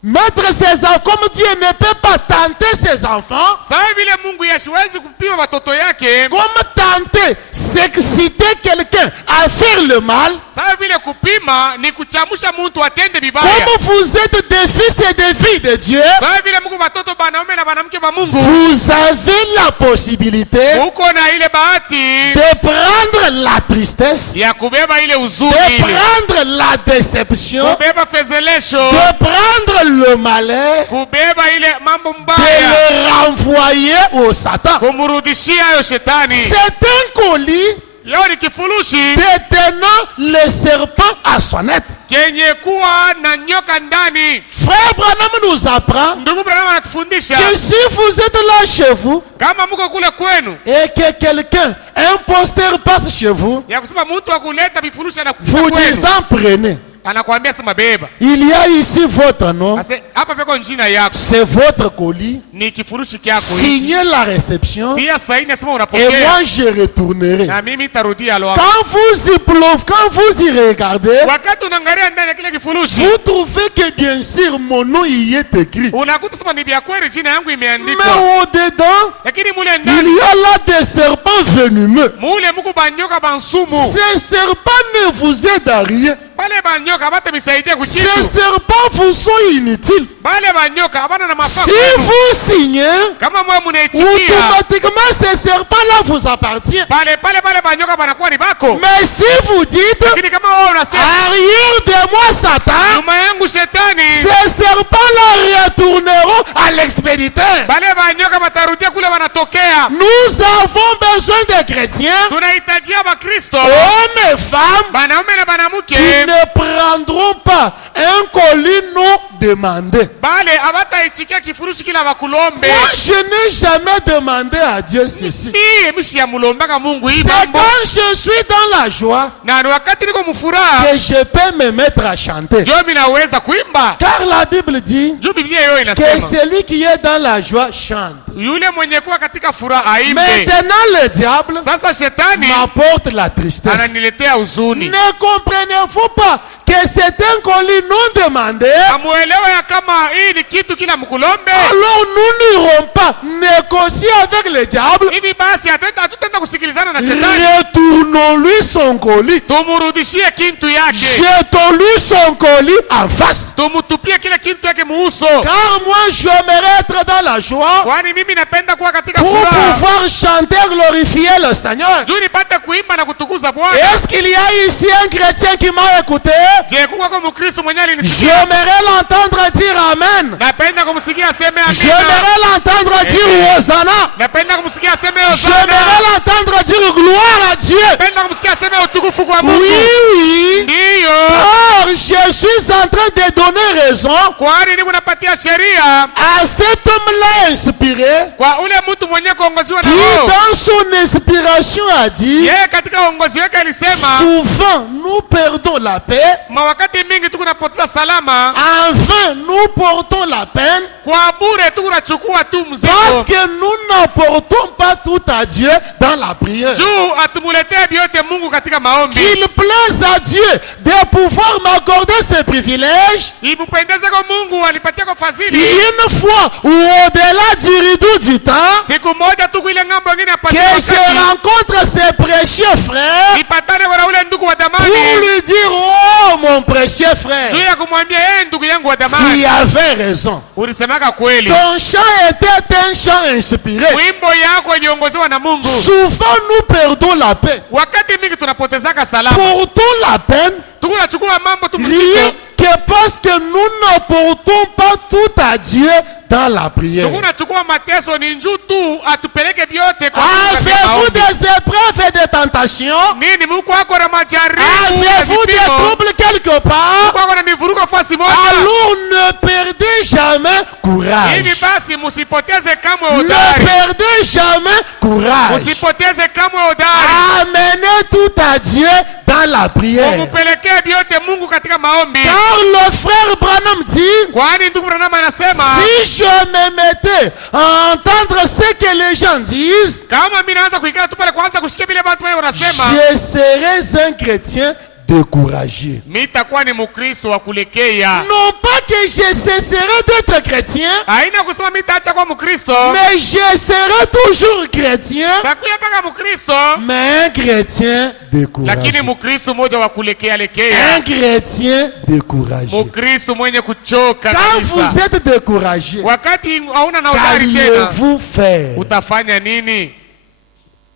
mettre ses enfants, comme Dieu ne peut pas tenter ses enfants, Sawa vile Mungu yasiwezi kupima watoto yake, comme tenter, s'exciter quelqu'un à faire le mal, sawa vile kupima ni kuchamusha mtu atende vibaya. comme vous êtes des fils et des filles de Dieu, Sawa vile Mungu watoto banaume na banamke ba Mungu, vous avez la possibilité uko na ile bahati de prendre la tristesse, ya kubeba ile de huzuni ile, prendre la déception, kubeba fezelesho, de prendre le malheur, kubeba ile mambo de mbaya, le renvoyer au Satan. kumrudishia yo shetani. C'est un colis Leo ni kifurushi détenant le serpent à son être. kenye kuwa na nyoka ndani. Frère Branham nous apprend Ndugu Branham anatufundisha que si vous êtes là chez vous kama mko kule kwenu et que quelqu'un, un posteur passe chez vous, ya kusema mtu akuleta vifurushi vous kwenu, disant prenez. anakuambia sema beba. Il y a ici votre nom, Ase hapa peko njina yako c'est votre colis. ni kifurushi kyako hiki. Signez la réception Pia saini nasema et unapokea moi je retournerai. na mimi tarudia alo. Quand vous y plouf, quand vous y regardez, Wakati unaangalia ndani ya kile kifurushi vous trouvez que bien sûr mon nom y est écrit. unakuta sema ni vya kweli, jina yangu Mais imeandikwa, au-dedans, lakini mule il ndani y a là des serpents venimeux. mule muku banyoka bansumu. Ces serpents ne vous aident à rien. Bale banyoka bata misaidia Ces kuchitu, serpents vous sont inutiles. bale banyoka abana na mafaa Si kwenu. vous signez, Kama mwe munaichikia automatiquement ces serpents-là vous appartiennent. pale banyoka banakuwa ni bako. Mais si vous dites, Lakini kama wewe unasema arrière de moi Satan, nyuma yangu shetani, ces serpents-là retourneront à l'expéditeur. bale banyoka batarudia kule wanatokea. Nous avons besoin de chrétiens, Tunahitajia Bakristo hommes et femmes, banaume na qui banamuke ne prendront pas un colis non demandé. bale abataichikia kifurushi kila bakulombe. Moi, je n'ai jamais demandé à Dieu ceci. Mie mishi ya mulombaka Mungu hii C'est mambo, quand je suis dans la joie na ni wakati niko mfuraha que je peux me mettre à chanter. ndio mimi naweza kuimba. Car la Bible dit Juu Biblia hiyo que inasema celui qui est dans la joie chante. yule mwenye kuwa katika furaha aimbe. Maintenant, le diable Sasa shetani m'apporte la tristesse. ananiletea huzuni. Ne comprenez-vous pas que c'est un colis non demandé? Amuelewa ya kama hii ni kitu kila mkulombe. Alors nous n'irons pas négocier avec le diable. Hivi basi hatutaenda kusikilizana na shetani, Retournons-lui son colis. tumurudishie kintu yake, Jetons-lui son colis en face. tumutupie kile kintu yake muuso, Car moi, j'aimerais être dans la joie kwani mimi napenda kuwa katika pour furaha pouvoir chanter, glorifier le Seigneur. juu nipate kuimba na kutukuza Bwana. Est-ce qu'il y a ici un chrétien qui m'a écouté? Je, kuwa kwa Mkristo mwenye alinisikia, J'aimerais l'entendre dire Amen. napenda kumsikia aseme amina, J'aimerais l'entendre dire Hosanna. napenda kumsikia aseme hosana, J'aimerais l'entendre dire gloire à Dieu. napenda kumsikia aseme utukufu kwa Mungu. Oui. Ndiyo, Or, je suis en train de donner raison kwani niko napatia sheria à cet homme-là inspiré kwa ule mtu mwenye kuongoziwa na qui, Roho. dans son inspiration, a dit: Yeye katika uongozi wake alisema souvent nous perdons la paix, mawakati mingi tuko napoteza salama, enfin nous portons la peine kwa bure tuko nachukua tu parce mzigo que nous n'apportons pas tout à Dieu dans la prière. juu atumuletee vyote Mungu katika maombi. Qu'il plaise à Dieu de pouvoir m'accorder ce privilège Impendeze kwa Mungu alipatia kwa fadhili une fois ou au-delà du rideau du temps, siku moja tu ile ngambo nyingine que apate je rencontre ces précieux frères ipatane kwa ule ndugu wa pour damani lui dire, oh mon précieux juu frère, ya kumwambia ndugu yangu wa tu damani, avais raison. ulisemaka kweli, Ton chant était un chant inspiré. wimbo yako iliongozewa na Mungu. Souvent nous perdons la paix. Wakati mingi tunapotezaka salama, Portons la peine, tunachukua mambo tu rien mzito, que parce que nous ne portons pas tout à Dieu dans la prière. tunachukua mateso ni njuu tu atupeleke vyote kwa Mungu katika Avez-vous maombi. des épreuves et des tentations? Nini Mungu wako na majaribu na Avez-vous des vipimo, troubles quelque part? Mungu wako na mivuruko fasi moja. Alors ne perdez jamais Hivi courage. basi musipoteze kamwe Ne hodari, perdez jamais courage. musipoteze kamwe hodari, Amenez tout à Dieu dans la prière. mupelekee vyote Mungu katika maombi. Car le frère Branham dit, Kwani ndugu Branham anasema si je me mettais à entendre ce que les gens disent, kama mimi naanza kuikala tu pale kwanza kushikia vile watu wao wanasema, je serais un chrétien découragé. mimi nitakuwa ni Mkristo wa kulekea. Non pas que je cesserai d'être chrétien, Haina kusema mimi nitaacha kuwa Mkristo, mais je serai toujours chrétien, takuya mpaka Mkristo, mais un chrétien découragé. lakini Mkristo mmoja wa kulekea lekea, Un chrétien découragé. Mkristo mwenye kuchoka Quand vous kabisa. êtes découragé, Wakati hauna na udari tena, qu'alliez-vous faire? utafanya nini?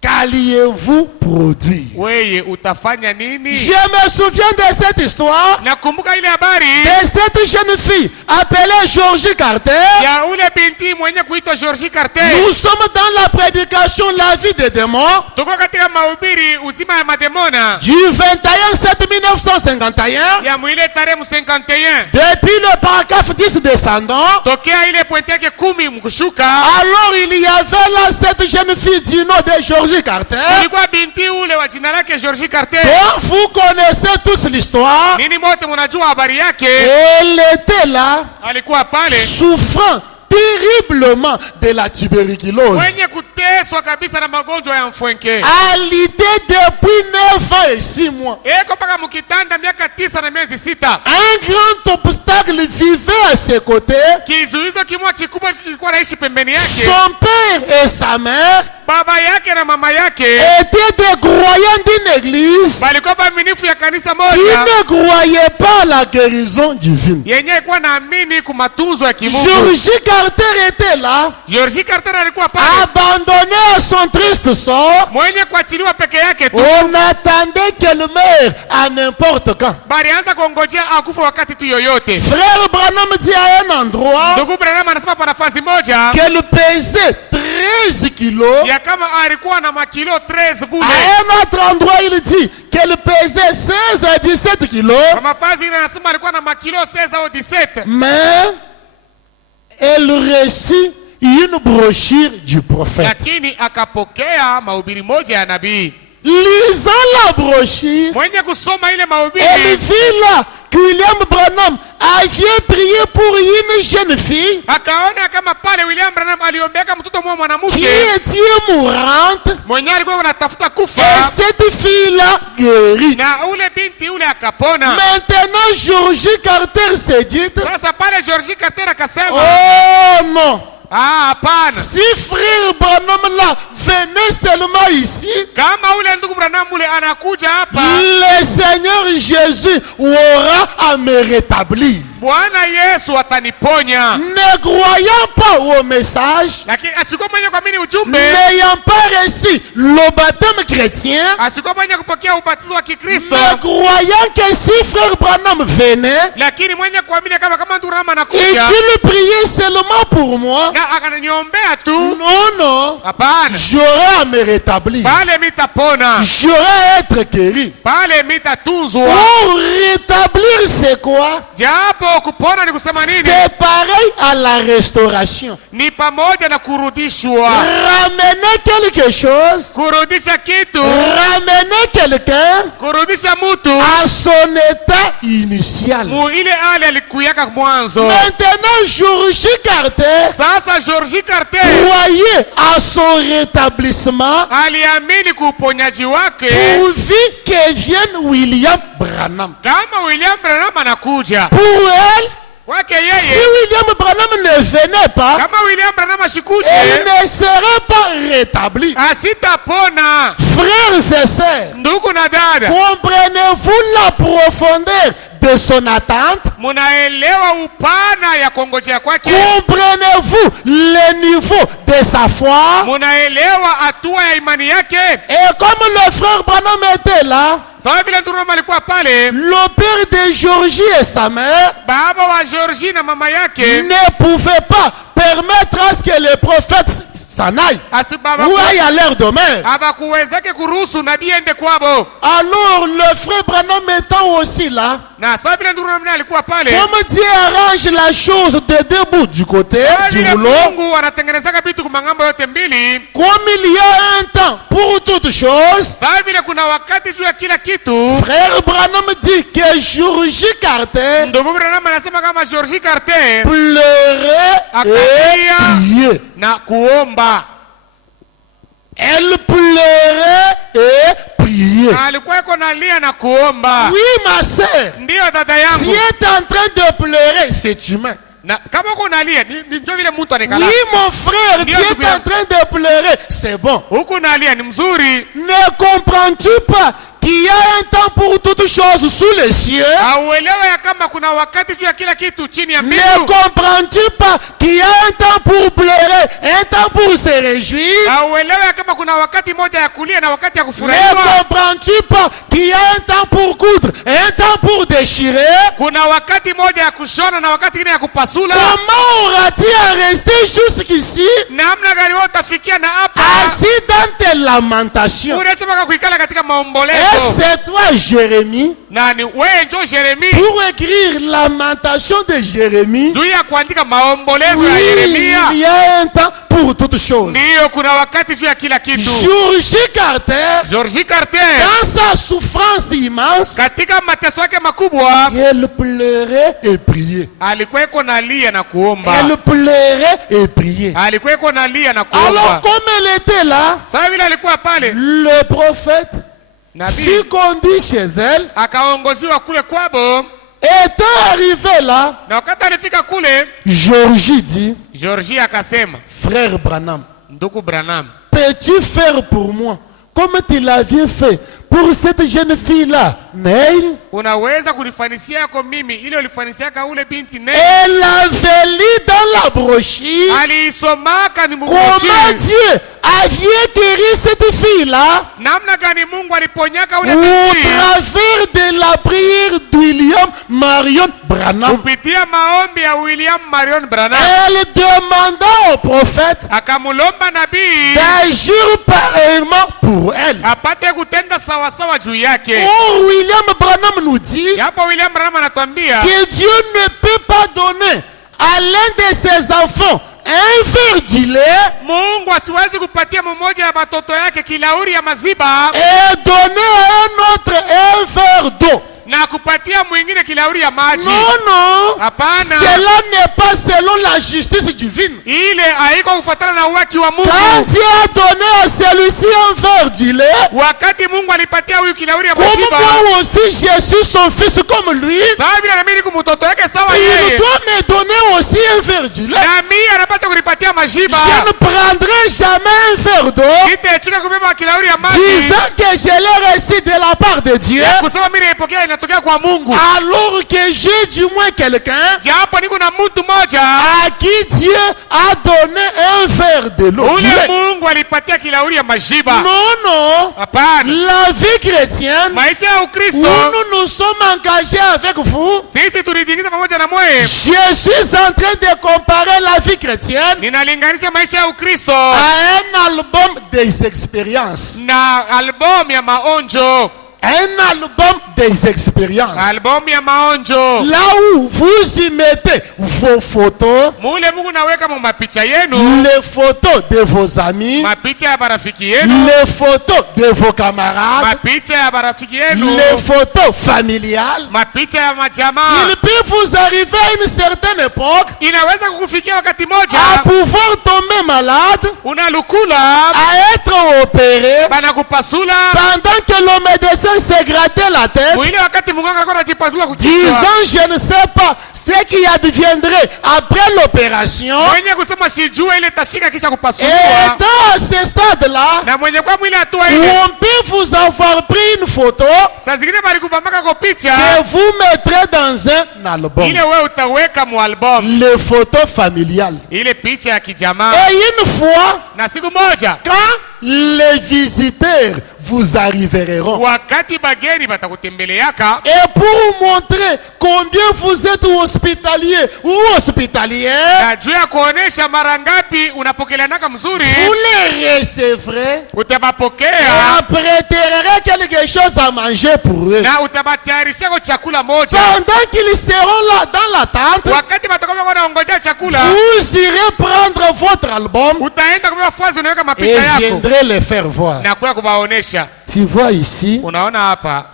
Qu'alliez-vous produire? Weye utafanya nini? Je me souviens de cette histoire Nakumbuka ile habari de cette jeune fille appelée Georgie Carter. ya ule binti mwenye kuitwa Georgie Carter. Nous sommes dans la prédication La vie des démons Tuko katika mahubiri uzima ya mademona du 21/7/1951 ya mwile tarehe 51 depuis le paragraphe 10 descendant. tokea ile pointi yake 10 mkushuka. Alors il y avait là cette jeune fille du nom de Georgie Carter. Kulikuwa binti ule wa jina lake Georgie Carter. Donc vous connaissez tous l'histoire. Nini mote mnajua habari yake? Elle était là Alikuwa pale souffrant terriblement de la tuberculose. mwenye kuteswa kabisa na magonjwa ya mfwenke. Alité depuis 9 ans et 6 mois. Eko mpaka mkitanda miaka 9 na miezi 6. Un grand obstacle vivait à ses côtés. Kizuizo kimwa kikubwa kilikuwa naishi pembeni yake. Son père et sa mère Baba yake na mama yake étaient des croyants d'une église balikuwa waaminifu ya kanisa qui moja ne croyaient pas à la guérison divine. yenye ilikuwa naamini ku matunzo ya kimungu. Georgie Carter était là, Georgie Carter alikuwa pale abandonné à son triste sort. mwenye kuachiliwa peke yake tu. On attendait qu'elle meure à n'importe quand. Balianza kongojea akufa wakati tu yoyote. Frère Branham dit à un endroit Ndugu Branham anasema pa nafasi moja qu'elle pesait 13 kilos. ya kama alikuwa na makilo 13 bule. À un autre endroit, il dit qu'elle pesait 16 à 17 kilos. Kwa nafasi ile anasema alikuwa na makilo 16 au 17. Mais elle reçut une brochure du prophète. Lakini akapokea mahubiri moja ya nabii. Lisant la brochure, Mwenye kusoma ile elle mahubiri vit là que William Branham avait prié pour une jeune fille akaona kama pale William Branham aliombeka mtoto mmoja qui mwanamke était mourante. mwenye alikuwa anatafuta Et kufa cette fille-là guérit. na ule binti ule akapona. Maintenant, Georgie Carter s'est dit, Sasa pale Georgie Carter akasema, oh non, hapana, si frère Branham là venait seulement ici, kama ule ndugu Branham ule anakuja hapa, le Seigneur Jésus aura à me rétablir. Bwana Yesu ataniponya. Ne croyant pas au message, Lakini asikuwa mwenye kuamini ujumbe, n'ayant pas reçu le baptême chrétien, asikuwa mwenye kupokea ubatizo wa Kikristo, ne croyant que si frère Branham venait lakini mwenye kuamini kama ndugu Branham et anakuja qu'il priait seulement pour moi, na akaniombea tu, non, non, hapana, j'aurai à me rétablir. pale mitapona, J'aurai à être guéri. pale mitatunzwa. Pour rétablir, c'est quoi? Japo kupona ni kusema nini? C'est pareil à la restauration. Ni pamoja na kurudishwa, Ramener quelque chose, kurudisha kitu, ramener quelqu'un kurudisha mutu à son état initial. mu ile hali alikuyaka mwanzo. Maintenant, Georgie Carter Sasa Georgie Carter croyait à son rétablissement aliamini kuuponyaji wake pourvu que vienne William Branham. kama William Branham anakuja. Pour elle, kwake Si yeye William Branham ne venait pas, kama William Branham ashikuje elle ne serait pas rétablie. asitapona. Frères et sœurs, Ndugu na dada, comprenez-vous la profondeur de son attente? munaelewa upana ya kongojea kwake? Comprenez-vous le niveau de sa foi? Munaelewa hatua ya imani yake? Et comme le frère Branham était là, Sawa vile ndugu mama alikuwa pale, le père de Georgie et sa mère baba wa Georgie na mama yake ne pouvaient pas permettre à ce que le prophète s'en aille ou aille à leur domaine. habakuwezake kuruhusu nabii ende kwabo. Alors le frère Branham étant aussi là, Na sawa vile ndugu mama alikuwa pale, comme Dieu arrange la chose de deux bouts du côté sawa du vile rouleau, Mungu anatengenezaka vitu kwa mangambo yote mbili, comme il y a un temps pour toutes choses, sawa vile kuna wakati juu ya kila kitu. frère Branham dit que Georgie Carter Ndugu Branham anasema kama Georgie Carter pleurait et priait. na kuomba, Elle pleurait et priait. na alikuwa yuko nalia na kuomba. Oui, ma sœur, Ndiyo dada si yangu, tu es en train de pleurer, c'est humain. na kama uko nalia ni ndio vile mtu anekala. Oui, mon frère, tu Ndiyo, es ndugu en yangu. train de pleurer, c'est bon. Huku nalia ni mzuri. Ne comprends-tu pas qu'il y a un temps pour toutes choses sous les cieux? Auelewe ya kama kuna wakati juu ya kila kitu chini ya Ne mbingu. comprends-tu pas qu'il y a un temps pour pleurer, un temps pour se réjouir? Auelewe ya kama kuna wakati moja ya kulia na wakati ya Ne kufurahiwa. comprends-tu pas qu'il y a un temps pour coudre, un temps pour déchirer? Kuna wakati moja ya kushona na wakati ingine ya kupasula. Comment auras-tu à rester jusqu'ici Namna gani wewe utafikia na hapa? assis dans tes lamentations? Unasema kwa kuikala katika Et maombolezo. c'est toi, Jérémie, Nani wewe ndio Yeremia? pour écrire lamentation de Jérémie. Juu ya kuandika maombolezo Oui, ya il Yeremia. y a un temps pour toutes choses. Ndiyo, kuna wakati juu ya kila kitu. Georgie Carter, Georgie Carter dans sa souffrance immense, katika mateso yake makubwa elle pleurait et priait. alikuwa iko nalia na kuomba. Elle pleurait et priait. Alikuwa iko nalia na Alors, kuomba. comme elle était là, Sasa vile alikuwa pale, le prophète nabii fut conduit chez elle. akaongoziwa kule kwabo, Étant arrivé là, na wakati alifika kule, Georgie dit, Georgie akasema, frère Branham, ndugu Branham, peux-tu faire pour moi comme tu l'avais fait pour cette jeune fille-là, Neil? unaweza kunifanisia yako mimi ile ulifanisiaka ule binti ne? Elle avait lu dans la brochure Aliisomaka ni comment mubashiri. Dieu avait guéri cette fille-là Namna gani Mungu aliponyaka ule au binti travers de la prière d'William Marion Branham. kupitia maombi ya William Marion Branham. Elle demanda au prophète Akamulomba nabii d'agir pareillement pour elle. apate kutenda sawasawa juu yake. Or, William Branham nous dit Hapo William Branham anatuambia que Dieu ne peut pas donner à l'un de ses enfants un verre du lait Mungu asiwezi kupatia mmoja ya watoto yake kilauri ya maziba et donner à un autre un verre d'eau. na kupatia mwingine kilauri ya maji. Non, non. Hapana. Cela n'est pas selon la justice divine. Ile haiko kufuatana na uwaki wa Mungu. Quand Dieu a donné à celui-ci un verre du lait, Wakati Mungu alipatia huyu kilauri ya comme maziba, moi aussi j'ai su son fils comme lui, sawa vile na mimi niko mtoto yake sawa il yeye, doit me donner aussi un verre du lait. na mimi anapaswa kunipatia majiba. Je ne prendrai jamais un verre d'eau Sitachika kubeba kilauri ya maji disant que je l'ai reçu de la part de Dieu, kusema mimi naipokea inatokea kwa Mungu, alors que j'ai du moins quelqu'un japo niko na mtu moja à qui Dieu a donné un verre de l'eau. du ule lait. Mungu alipatia kilauri ya majiba. Non, non. Hapana, La vie chrétienne maisha ya où Ukristo nous nous sommes engagés avec vous, sisi tulijiingiza pamoja na mwe. je suis en train de comparer la vie chrétienne Ninalinganisha maisha ya Ukristo à un album des expériences. na album ya maonjo, Un album des expériences. album ya maonjo. Là où vous y mettez vos photos, Mule Mungu naweka mu mapicha yenu, les photos de vos amis, mapicha ya barafiki yenu, les photos de vos camarades, mapicha ya barafiki yenu, les photos familiales. mapicha ya majamaa. Il peut vous arriver à une certaine époque Inaweza kukufikia wakati moja à pouvoir tomber malade, unalukula à être être opéré, banakupasula pendant que le médecin se grattait la tête, mwile wakati munganga alikuwa anajipasula kukichwa disant je ne sais pas ce qui adviendrait après l'opération, mwenye kusema sijue ile tafika kisha et kupasuliwa dans ce stade-là, na mwenye kwa mwile hatua où ile on peut vous avoir pris une photo saa zingine balikupambaka kwa picha que vous mettrez dans un album, ile wewe utaweka mu album les photos familiales. ile picha ya kijamaa Et une fois, na siku moja quand les visiteurs vous arriveront, wakati bageni batakutembeleaka et pour montrer combien vous êtes hospitalier ou hospitalière, na juu ya kuonesha mara ngapi unapokeleanaka mzuri vous les recevrez et utabapokea préparerez quelque chose à manger pour eux. na utabatayarishako chakula moja Pendant qu'ils seront là dans l'attente, wakati batakoa wanaongojea chakula vous irez prendre votre album utaenda kubeba fazi unaweka et mapicha yako viendrez les faire voir. na kuya kubaonesha. Tu vois ici, Unaona hapa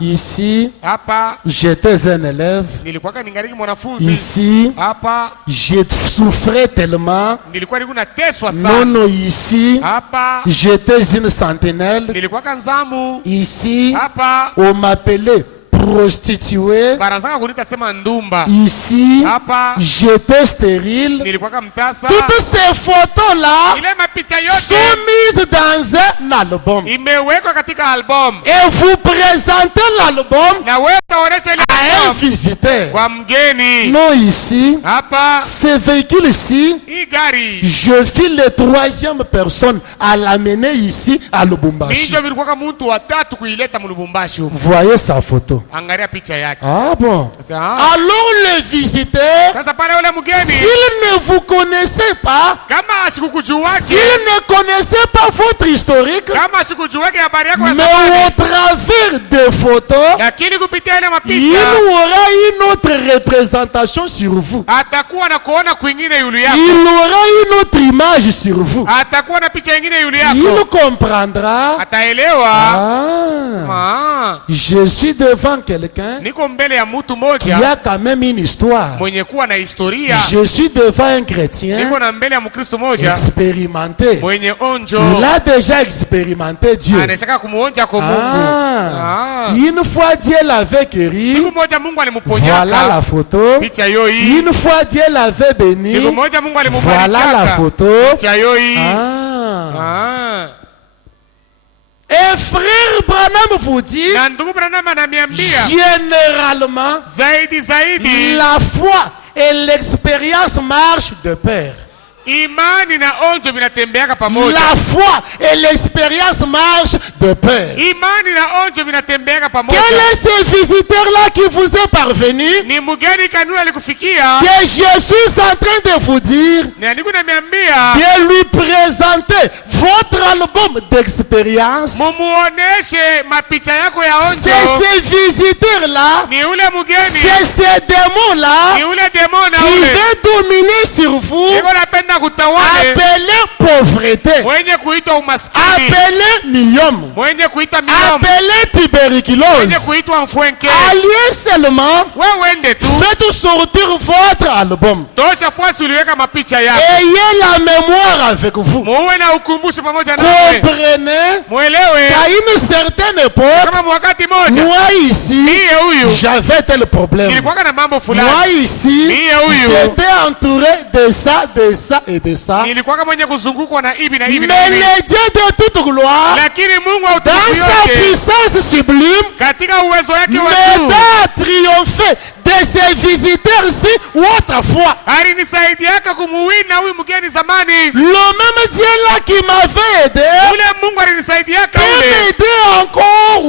hapa j'étais un élève. nilikuwa ningali mwanafunzi Ici, hapa je souffrais tellement. nilikuwa nateswa Non, sana non, ici, hapa j'étais une sentinelle. nilikuwa nzamu Ici, hapa on m'appelait prostituée. barazaka kunita sema ndumba Ici, hapa j'étais stérile. nilikuwa mtasa. Toutes ces photos-là Ile mapicha sont yote mises dans un album. imewekwa katika album Et vous présentez l'album na wewe utaonesha ile à un album visiteur. kwa mgeni Non, ici, hapa. ce véhicule-ci, Hii gari je file les troisième personne à l'amener ici à Lubumbashi. ninjo vilikuwa mtu wa tatu kuileta Lubumbashi huko. Voyez sa photo. Angalia picha yake. Ah bon. Sasa ah, Alors le visiteur, sasa pale yule mgeni s'il ne vous connaissait pas, kama ashikukujuwake s'il ne connaissait pas votre historique, kama ashikujuwake habari yako ya mais zamani, au travers des photos, lakini kupitia ile il mapicha aura une autre représentation sur vous. atakuwa na kuona kwingine yule yako, Il aura une autre image sur vous. atakuwa na picha nyingine yule Il yako, comprendra. ataelewa. Ah, je suis devant quelqu'un Niko mbele ya mtu qui moja a quand même une histoire. mwenye kuwa na historia. Je suis devant un chrétien Niko na mbele ya Mkristo moja expérimenté. mwenye onjo Il a déjà expérimenté Dieu. anataka kumuonja kwa Mungu. Ah, une fois Dieu l'avait guéri, Siku moja Mungu voilà alimponyaka la photo. picha yo hii. Une fois Dieu l'avait béni, Siku moja Mungu voilà la alimubariki photo. picha yo hii. Ah. Et frère Branham vous dit, Na ndugu Branham ananiambia généralement, zaidi la foi et l'expérience marchent de pair. imani na onjo vinatembeaka pamoja. La foi et l'expérience marchent de pair. Imani na onjo vinatembeaka pamoja. Quel est ce visiteur-là qui vous est parvenu? Ni mgeni kanuni alikufikia Que je suis en train de vous dire na niko namiambia de lui présenter votre album d'expérience. mumuoneshe mapicha yako ya C'est onjo. ce visiteur-là, Ni ule mgeni, c'est ce démon-là ni ule demona qui ule veut dominer sur vous, niko napenda kutawale, appelé pauvreté, mwenye kuitwa umaskini, appelé myome, mwenye kuitwa milomo, appelé mwenye tuberculose. kuitwa mfwenke. Alliez seulement, Wewe ende tu faites sortir votre album. tosha fuasi uliweka mapicha yako, Ayez la mémoire avec vous. muwe na ukumbusho pamoja nawe, Comprenez mwelewe qu'à une certaine époque, kama mwakati moja moi ici, niye huyu j'avais tel problème. nilikuwa na mambo fulani, Moi ici, Niye huyu. j'étais entouré de ça et de ça. nilikuwa mwenye kuzungukwa na hivi na hivi na Mais hivi, le Dieu de toute gloire, lakini Mungu wa dans utukufu sa yote puissance sublime, katika uwezo wake wa juu m'aida à triompher de ces visiteurs-ci autrefois. alinisaidiaka kumuwina huyu mgeni zamani. Le même Dieu-là qui m'avait aidé Ule Mungu alinisaidiaka peut ule, m'aider encore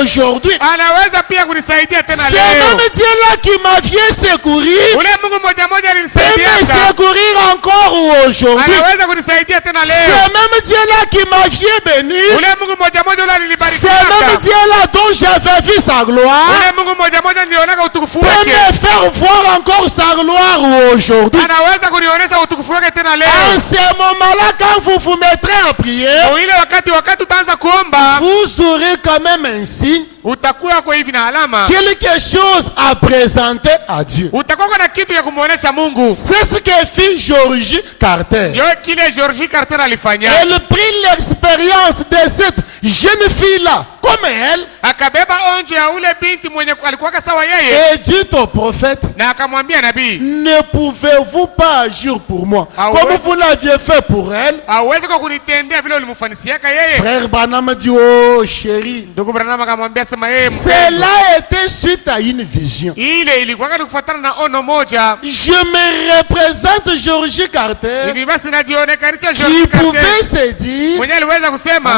aujourd'hui. anaweza pia kunisaidia tena Ce leo. même Dieu-là qui m'a vient secourir Ule Mungu moja moja peut me alinisaidiaka, secourir encore aujourd'hui. anaweza kunisaidia tena Ce leo. même Dieu-là qui m'a vient bénir, Ule Mungu moja moja ule ce même alinibarikiaka, Dieu-là dont j'avais vu sa gloire, ule Mungu moja moja nilionaka utukufu peut wake, me faire voir encore sa gloire aujourd'hui. anaweza kunionyesha utukufu wake tena leo. En ce moment-là, quand vous vous mettrez à prier, Ile wakati utaanza kuomba vous aurez quand même un signe, utakuwa kwa hivi na alama, quelque chose à présenter à Dieu. utakuwa na kitu ya kumuonesha Mungu. C'est ce que fit Georgie Carter. Ndio kile Georgie Carter alifanya. Elle prit l'expérience de cette jeune fille-là, comme elle, Akabeba onjo ya ule binti mwenye alikuwa sawa yeye, et dit au prophète, na akamwambia nabii, ne pouvez-vous pas agir pour moi, Ah comme ouais? vous l'aviez fait pour elle? hauwezi kwa kunitendea vile ulimfanisiaka yeye. Frère Branham dit, oh chérie, Ndugu Branham akamwambia sema yeye cela était suite à une vision. ile ilikuwa ni kufuatana na ono moja. Je me représente Georgie Carter, Hivi basi najionekanisha qui Georgie pouvait Carter se dire, mwenye aliweza kusema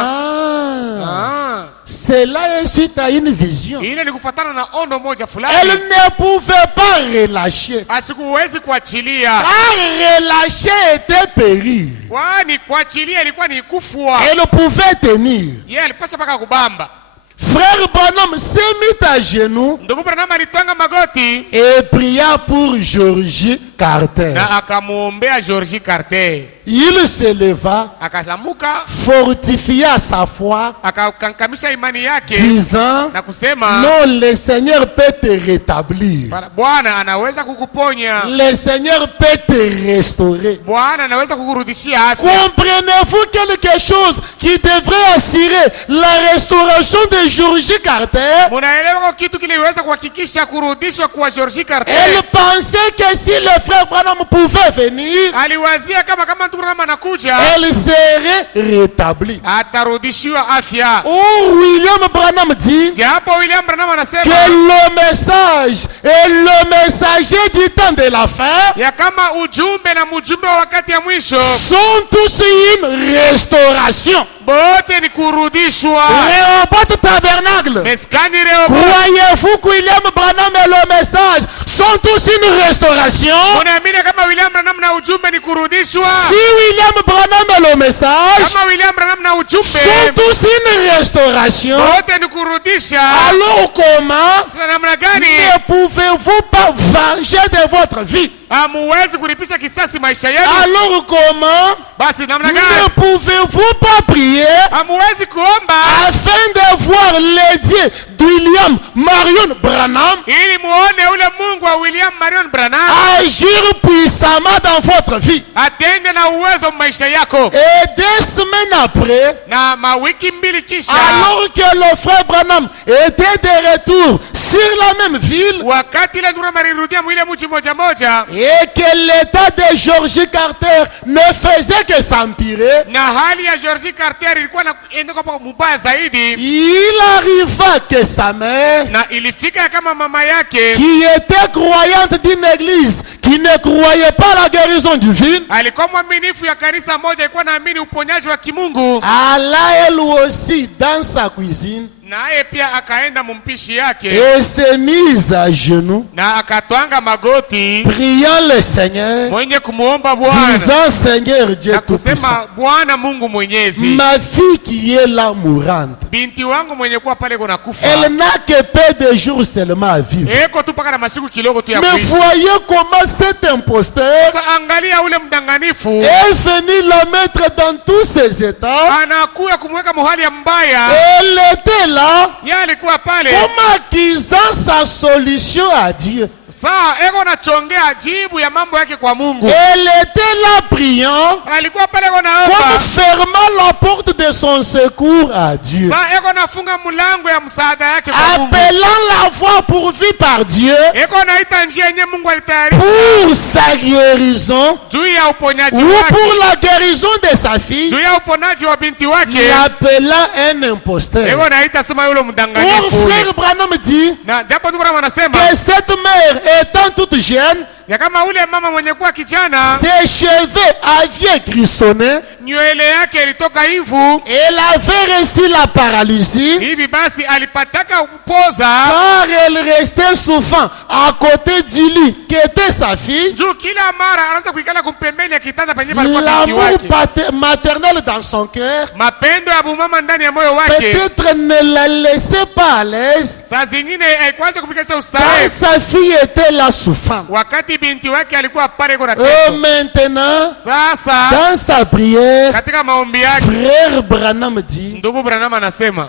ah, cela est suite à une vision. ile ni kufuatana na ono moja Elle fulani, ne pouvait pas relâcher. asikuwezi kuachilia, Car relâcher était périr. kwani kuachilia ilikuwa ni kufua. Elle pouvait tenir. Yeye alipasha mpaka kubamba. Frère Branham s'est mis à genoux Ndugu Branham alitwanga magoti et pria pour Georgie Carter. na akamwombea Georgie Carter, Il se leva, akasamuka fortifia sa foi, akakankamisha imani yake disant, na kusema non, le Seigneur peut te rétablir. Bwana anaweza kukuponya, Le Seigneur peut te restaurer. Bwana anaweza kukurudishia afya. Comprenez-vous quelque chose qui devrait assurer la restauration de Georgie Carter? Munaelewa kwa kitu kiliweza kuhakikisha kurudishwa kwa Georgie Carter? Elle pensait que si le frère Branham pouvait venir, Aliwazia kama ndugu Branham anakuja elle serait rétablie. atarudishiwa afya. Ou William Branham dit Japo William Branham anasema que le message et le messager du temps de la fin ya kama ujumbe na mjumbe wa wakati ya mwisho sont tous une restauration. bote ni kurudishwa. Rehoboth Tabernacle. Meskani Rehoboth, Croyez-vous que William Branham et le message sont tous une restauration? unaamini kama William Branham na ujumbe ni kurudishwa? Si William Branham et le message Kama William Branham na sont ujumbe tous une restauration, bote ni kurudisha, alors comment sasa namna gani ne pouvez-vous pas venger de votre vie? hamuwezi kulipisha kisasi maisha yenu? Alors comment Basi namna ne gani pouvez-vous pas prier hamuwezi kuomba afin de voir les dieux d'William Marion Branham ili muone ule Mungu wa William Marion Branham agir puissamment dans votre vie? atende na uwezo maisha yako? Et 2 semaines après, Na mawiki mbili kisha, alors que le frère Branham était de retour sur la même ville wakati ile ndugu marirudia mwile mji moja moja, et que l'état de Georgie Carter ne faisait que s'empirer, na hali ya Georgie Carter ilikuwa inaenda kwa mbaya zaidi, il arriva que sa mère, na ilifika kama mama yake qui était croyante d'une église qui ne croyait pas la guérison divine, alikuwa mwaminifu ya kanisa moja, ilikuwa naamini uponyaji wa kimungu, alla elle aussi dans sa cuisine naye pia akaenda mumpishi yake et s'est mise à genoux, na akatwanga magoti priant le Seigneur, mwenye kumuomba Bwana disant, Seigneur Dieu na Tout-Puissant, kusema, Bwana Mungu Mwenyezi, ma fille qui est là mourante, binti wangu mwenye kuwa pale kuna kufa, elle n'a que peu de jours seulement à vivre. eko tu paka na masiku kidogo tu ya Mais kuishi. voyez comment cet imposteur Sasa angalia ule mdanganifu est venu la mettre dans tous ses états. anakuya kumweka muhali ya mbaya. Elle était là Yeye alikuwa pale comme acquisant sa solution à Dieu. saa eko nachongea jibu ya mambo yake kwa Mungu. Elle était là priant, Alikuwa pale eko comme naomba, fermant la porte de son secours à Dieu, saa eko nafunga mlango ya msaada yake kwa Mungu, appelant la voie pourvue par Dieu eko naita njia yenye Mungu alitayarisha pour sa guérison juu ya uponyaji ou wake, pour la guérison de sa fille, juu ya uponaji wa binti wake, l'appelant un imposteur. eko naita sema yule Or, mdanganifu ule. frère Branham dit Na japo ndugu Branham anasema que cette mère, étant toute jeune, ya kama ule mama mwenye kuwa kijana ses cheveux avaient grissonné, nywele yake ilitoka hivu, elle avait reçu la paralysie, hivi basi alipataka kupoza car elle restait souvent à côté du lit qui était sa fille. juu kila mara anaanza kuikala kumpembeni ya kitanda penye palikuwa binti L'amour wake. maternel dans son cœur Mapendo ya bumama ndani ya moyo wake peut-être ne la laissait pas à l'aise saa zingine haikuanza kumikalisha quand ustarehe sa fille était là souffrant. wakati binti wake alikuwa pale kwa Et teso. maintenant, Sasa dans sa prière, katika maombi yake frère Branham dit ndugu Branham anasema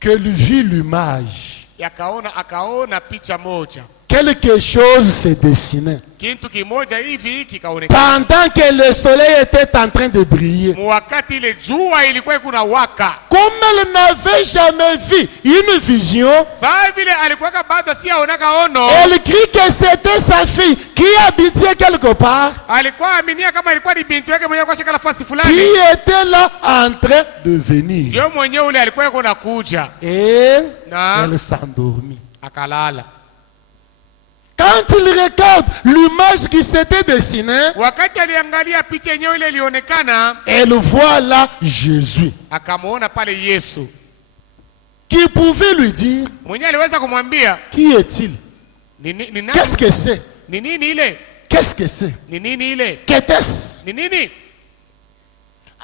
qu'elle vit l'image. akaona picha moja, Quelque chose se dessinait. kitu kimoja hivi kikaonekana. Pendant que le soleil était en train de briller. Wakati ile jua ilikuwa kuna waka, Comme elle n'avait jamais vu une vision, saa vile alikuwa bado si aonaka ono, elle crie que c'était sa fille qui habitait quelque part, alikuwa aminia kama ilikuwa ni binti yake mwenyewe kwa shika nafasi qui fulani, était là en train de venir. ndio mwenyewe ule alikuwa kuna kuja Et na elle s'endormit. akalala. Quand il regarde l'image qui s'était dessinée, Wakati aliangalia picha yenyewe ile ilionekana, elle voit là Jésus akamuona pale Yesu. qui pouvait lui dire, Mwenyewe aliweza kumwambia qui est-il? ni nani? Qu'est-ce que c'est? Ni nini ile? Qu'est-ce que c'est? Ni nini ile? Qu'était-ce? Ni nini?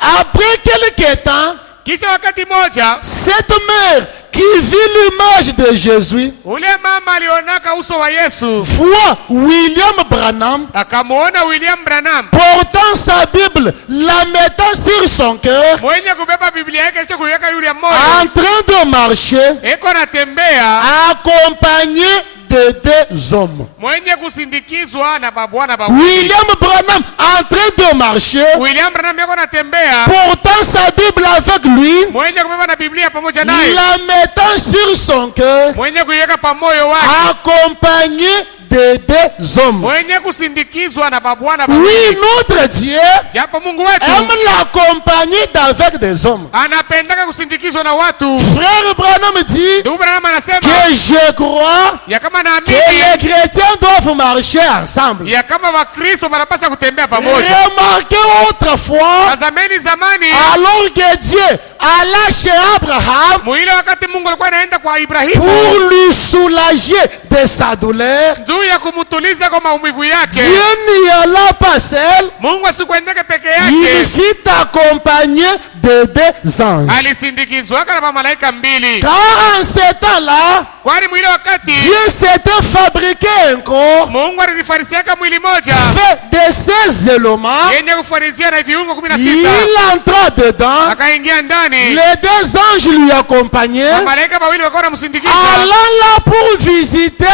Après quelque temps, Kisha wakati moja cette mère qui vit l'image de Jésus ule mama alionaka uso wa Yesu, voit William Branham akamuona William Branham portant sa Bible, la mettant sur son cœur, mwenye kubeba Biblia yake kisha kuiweka yule en mmoja, train de marcher, eko natembea accompagné de deux hommes. mwenye kusindikizwa na babwana bawili. William Branham en train de marcher, William Branham yako natembea portant sa Bible avec lui, mwenye kubeba na Biblia pamoja naye, la mettant sur son cœur, mwenye kuiweka pamoyo wake, accompagné de deux hommes. mwenye kusindikizwa na babwana Oui, bawili. notre Dieu Japo Mungu wetu aime l'accompagner d'avec des hommes. anapendaka kusindikizwa na watu. Frère Branham dit Ndugu Branham anasema que je crois ya kama que naamini les chrétiens doivent marcher ensemble. ya kama Wakristo wanapaswa kutembea pamoja. Remarquez autrefois, Tazameni zamani, alors que Dieu alla chez Abraham muile wakati Mungu alikuwa anaenda kwa Ibrahimu pour lui soulager de sa douleur, juu ya kumutuliza kwa maumivu yake, Dieu n'y alla pas seul, Mungu asikuendeke peke il yake, fut accompagné de deux anges. alisindikizwaka na mamalaika mbili. Car en ce temps-là, Kwani mwile wakati Dieu s'était fabriqué un corps Mungu alizifarisiaka mwili moja fait de ces éléments. yenye kufarisia na viungo 16, Il entra dedans. akaingia ndani. Les deux anges lui accompagnaient, Mamalaika wawili wakawa wanamsindikiza, allant là pour visiter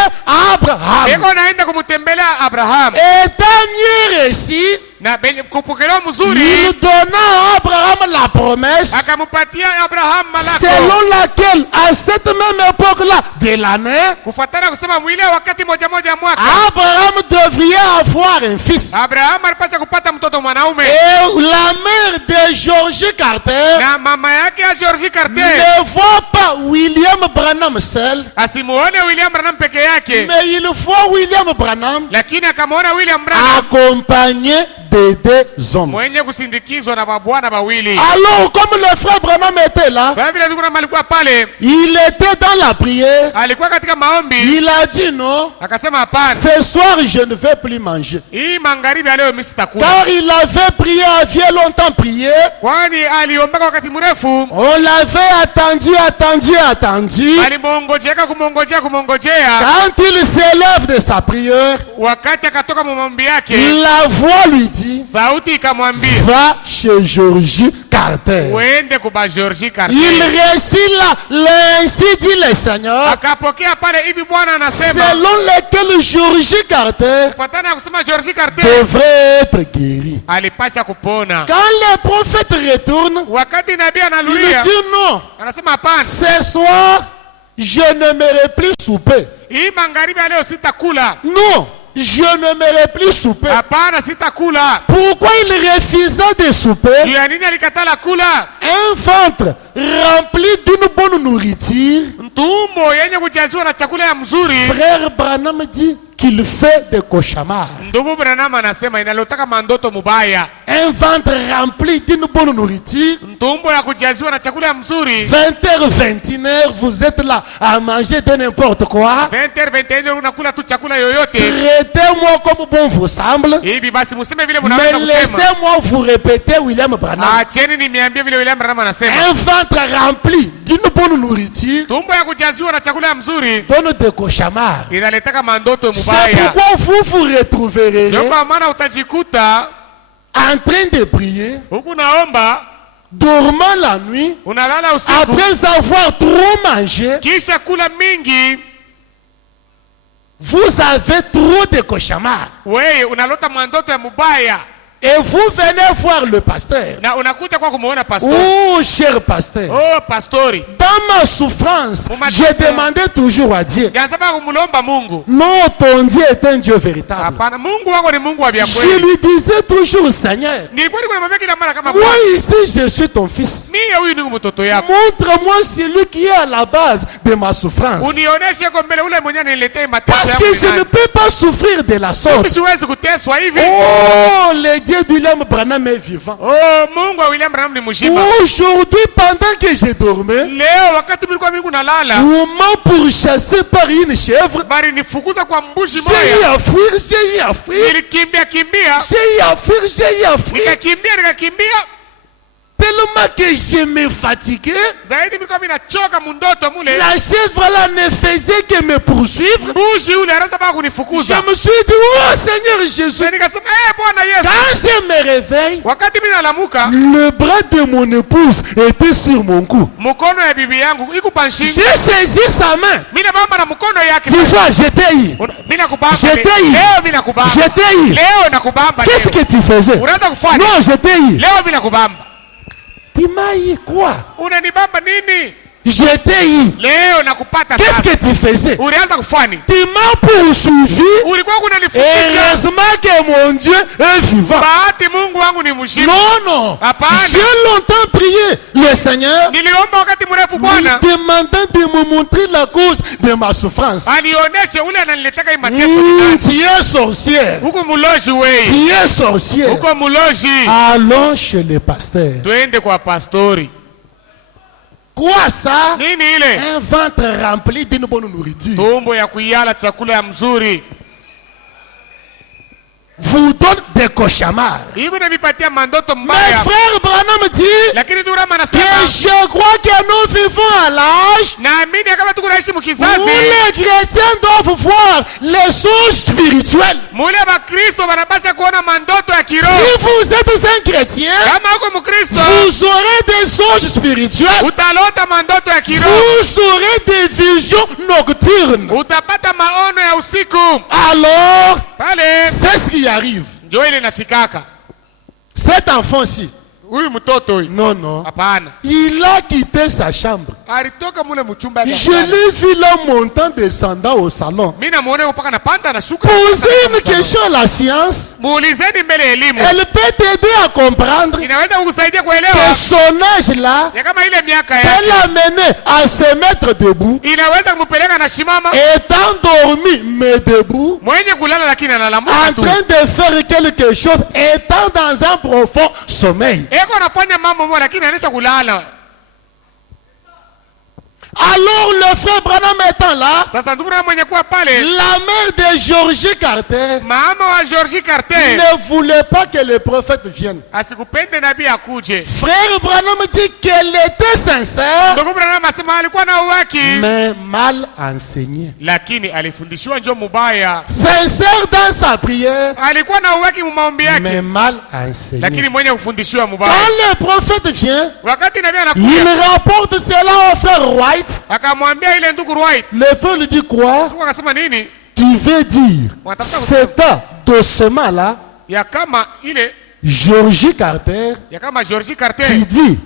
Abraham. eko naenda kumtembelea Abraham Étant mieux réussi, na kupokelewa il mzuri, donna à Abraham la promesse akamupatia Abraham malako selon laquelle, à cette même époque-là de l'année, kufuatana kusema mwile wakati moja moja ya mwaka Abraham devrait avoir un fils. Abraham alipaswa kupata mtoto mwanaume, Et la mère de George Carter na mama yake ya George Carter ne voit pas William Branham seul, asimuone William Branham peke yake, mais il voit William Branham lakini akamwona William Branham accompagné de deux hommes. mwenye kusindikizwa na mabwana bawili. Alors, comme le frère Branham était là, Sasa vile ndugu Branham alikuwa pale, il était dans la prière, alikuwa katika maombi, il a dit non, akasema hapana, ce soir je ne vais plus manger. hii magharibi ya leo mimi sitakula. Car il avait prié, avait longtemps prié, Kwani aliombaka wakati mrefu, on l'avait attendu. kumongojea. Quand il s'élève de sa prière, Wakati akatoka mu maombi yake, la voix lui dit, sauti ikamwambia va chez Georgie Carter. uende kuba George Carter. Il réussit là, ainsi dit le Seigneur, Akapokea pale hivi Bwana anasema, selon lequel Georgie Carter kufuatana na kusema George Carter devrait être guéri. alipasha kupona. Quand le prophète retourne, Wakati nabii il analulia, dit non, anasema hapana, ce soir, je n'aimerais plus souper. hii magharibi ya leo sitakula. Non, je n'aimerais plus souper. Hapana, sitakula. Pourquoi il refusa de Juu souper? ya nini alikatala kula? Un ventre rempli d'une bonne nourriture. Tumbo yenye kujaziwa na chakula ya mzuri. Frère Branham dit qu'il fait des cauchemars. Ndugu Branham anasema inalotaka mandoto mubaya. Un ventre rempli d'une bonne nourriture. Tumbo ya kujaziwa na chakula ya mzuri. 20h, 21h, vous êtes là à manger de n'importe quoi. 20h, 21h unakula tu chakula yoyote. Traitez-moi comme bon vous semble. Hivi basi museme vile Mais mnaweza kusema. laissez-moi vous répéter William Branham. Acheni nimeambia vile William Branham anasema. Un ventre rempli d'une bonne nourriture tumbo ya kujaziwa na chakula ya mzuri donne des cauchemars. inaletaka mandoto C'est mubaya. pourquoi vous retrouverez Ndio kwa maana utajikuta en train de prier, huku naomba, dormant la nuit, unalala usiku, après avoir trop mangé, kisha kula mingi, vous avez trop de cauchemars. wewe unalota mandoto ya mubaya, Et vous venez voir le pasteur. na unakuja kwa kumuona pastor. Oh, cher pasteur, Oh, pastori, dans ma souffrance, je demandais toujours à Dieu. ngasema kumulomba Mungu. Non, ton Dieu est un Dieu véritable. Hapana, Mungu wako ni Mungu wa vya Je kweli. lui disais toujours, Seigneur, Ni kweli kuna mambo kila mara kama moi Bwana, ici, je suis ton fils. mimi huyu ni mtoto yako. Montre-moi celui qui est à la base de ma souffrance. Unionyeshe kwa mbele ule mwenye niletee mateso Parce yangu. que je ne peux pas souffrir de la Mimi sorte. siwezi kuteswa hivi. Oh, le Dieu d'Ulam Branham est vivant. Oh, Mungu wa William Branham ni mzima. Aujourd'hui, pendant que je dormais, Leo wakati mimi nalala, on m'a pourchassé par une chèvre. bari nifukuza kwa mbushi J'ai eu moja. à fuir, j'ai eu à fuir, Nilikimbia, j'ai eu à fuir, j'ai eu à fuir. nikakimbia. Tellement que je me fatiguais, Zaidi mimi nachoka mundoto mule. la chèvre là ne faisait que me poursuivre. Mbushi ule anaanza baka Je kunifukuza. me suis dit, oh Seigneur Jésus, Na nikasema, Bwana Yesu. quand je me réveille, Wakati mimi nalamuka, le bras de mon épouse était sur mon cou. mkono ya bibi yangu iko panshingo. J'ai saisi sa main. Mimi nabamba na mkono yake. Tu vois, j'étais eu. Mimi nakubamba. J'étais eu. Leo mimi nakubamba. J'étais eu. Leo nakubamba. Qu'est-ce que tu faisais? Unaanza kufanya? Non, j'étais eu. Leo mimi nakubamba. Tu m'as eu quoi? Unanibamba nini? J'étais eu. Leo nakupata Qu'est-ce sasa. que tu faisais? Ulianza kufanya? Tu m'as poursuivi. Ulikuwa kunanifukuza. Heureusement que mon Dieu est vivant. Bahati Mungu wangu ni mshindi. Non, non. Hapana. J'ai longtemps prié le Seigneur, Niliomba wakati mrefu lui Bwana demandant de me montrer la cause de ma souffrance. anionyeshe ule ananiletaka hii mateso ni nani. Tu es sorcière. Huko muloji wewe. Tu es sorcière. Huko muloji. Allons chez le pasteur. Twende kwa pastori. Quoi ça? Nini ile? Un ventre rempli d'une bonne nourriture Tumbo ya kuiala chakula ya mzuri. vous donne des cauchemars. Hivi namipatia mandoto Mes mbaya. frères Branham dit Lakini Durama que anasema je crois que nous vivons à l'âge naamini kama tuko naishi où mkizazi les chrétiens doivent voir les choses spirituelles. mule bakristo wanapasha kuona mandoto ya Si kiroho. vous êtes un chrétien, Kama uko mkristo vous aurez des songes spirituels. utalota mandoto ya kiroho. Vous aurez des visions nocturnes. Utapata maono ya usiku. Alors, Pale c'est ce qui arrive. ndio ile nafikaka. Cet enfant-ci, Huyu mtoto huyu. non, non, Hapana. il a quitté sa chambre. Alitoka mule mchumba yake. Je l'ai vu là montant, descendant au salon. Mimi namuona mpaka napanda na shuka. Poser une question à la science, Muulizeni mbele ya elimu. elle peut t'aider à comprendre Inaweza kukusaidia que kuelewa son âge là ya kama ile miaka peut yake l'amener à se mettre debout, inaweza kumpeleka na shimama étant dormi mais debout, mwenye kulala lakini analamuka en tu. train de faire quelque chose, étant dans un profond sommeil. Eko anafanya mambo moja lakini anaisha kulala. Alors le frère Branham étant là, Sasa ndugu na mwenye kuwa pale, la mère de Georgie Carter mama wa Georgie Carter ne voulait pas que le prophète vienne. asikupende nabii akuje. Frère Branham dit qu'elle était sincère, Ndugu Branham asema alikuwa na uwaki mais mal enseignée. lakini alifundishiwa njo mubaya. Sincère dans sa prière, Alikuwa na uwaki mu maombi mais yake mal enseignée. lakini mwenye kufundishiwa mubaya. Quand le prophète vient, Wakati nabii il anakuja rapporte cela au frère White. akamwambia ile ndugu Wright, Le frère lui dit quoi? ndugu akasema nini? Tu veux dire, cet document là, Ya kama ile Georgie Carter, ya kama Georgie Carter tu dis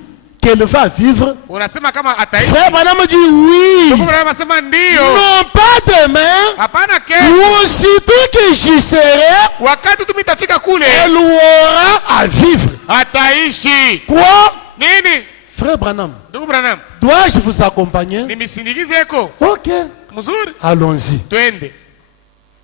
qu'elle va vivre. unasema kama ataishi. Frère Branham dit oui. Ndugu Branham asema ndio. Non pas demain, Hapana kesho. ou aussitôt que j'y serai, Wakati tumitafika kule elle aura à vivre. ataishi. Quoi? Nini? Frère Branham, Ndugu Branham, dois-je vous accompagner? nimisindikize eko Ok, mzuri, allons-y. twende.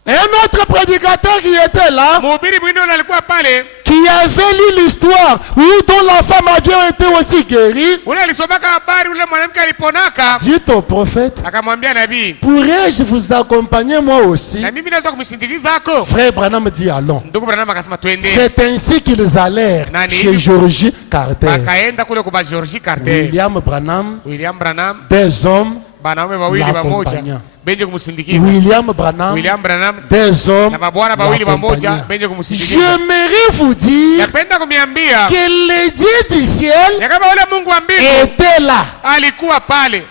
Un autre prédicateur qui était là, Mhubiri mwingine alikuwa pale, qui avait lu l'histoire dont la femme avait été aussi guérie, ule alisomaka habari, ule mwanamke aliponaka, dit au prophète, akamwambia nabii, pourrais-je vous accompagner moi aussi? na mimi naweza kumsindikiza hako? Frère Branham dit allons. Ndugu Branham akasema twende. C'est ainsi qu'ils allèrent Nani? chez Georgie Carter. Akaenda kule kwa Georgie Carter. William Branham, William Branham, des hommes, banaume wawili pamoja l'accompagnant. benje kumsindikiza. William Branham, William Branham des hommes, na mabwana wawili pamoja l'accompagnant. benje kumsindikiza. J'aimerais vous dire Napenda kumiambia que les dieux du ciel ya kama ule Mungu wa mbingu étaient là. alikuwa pale.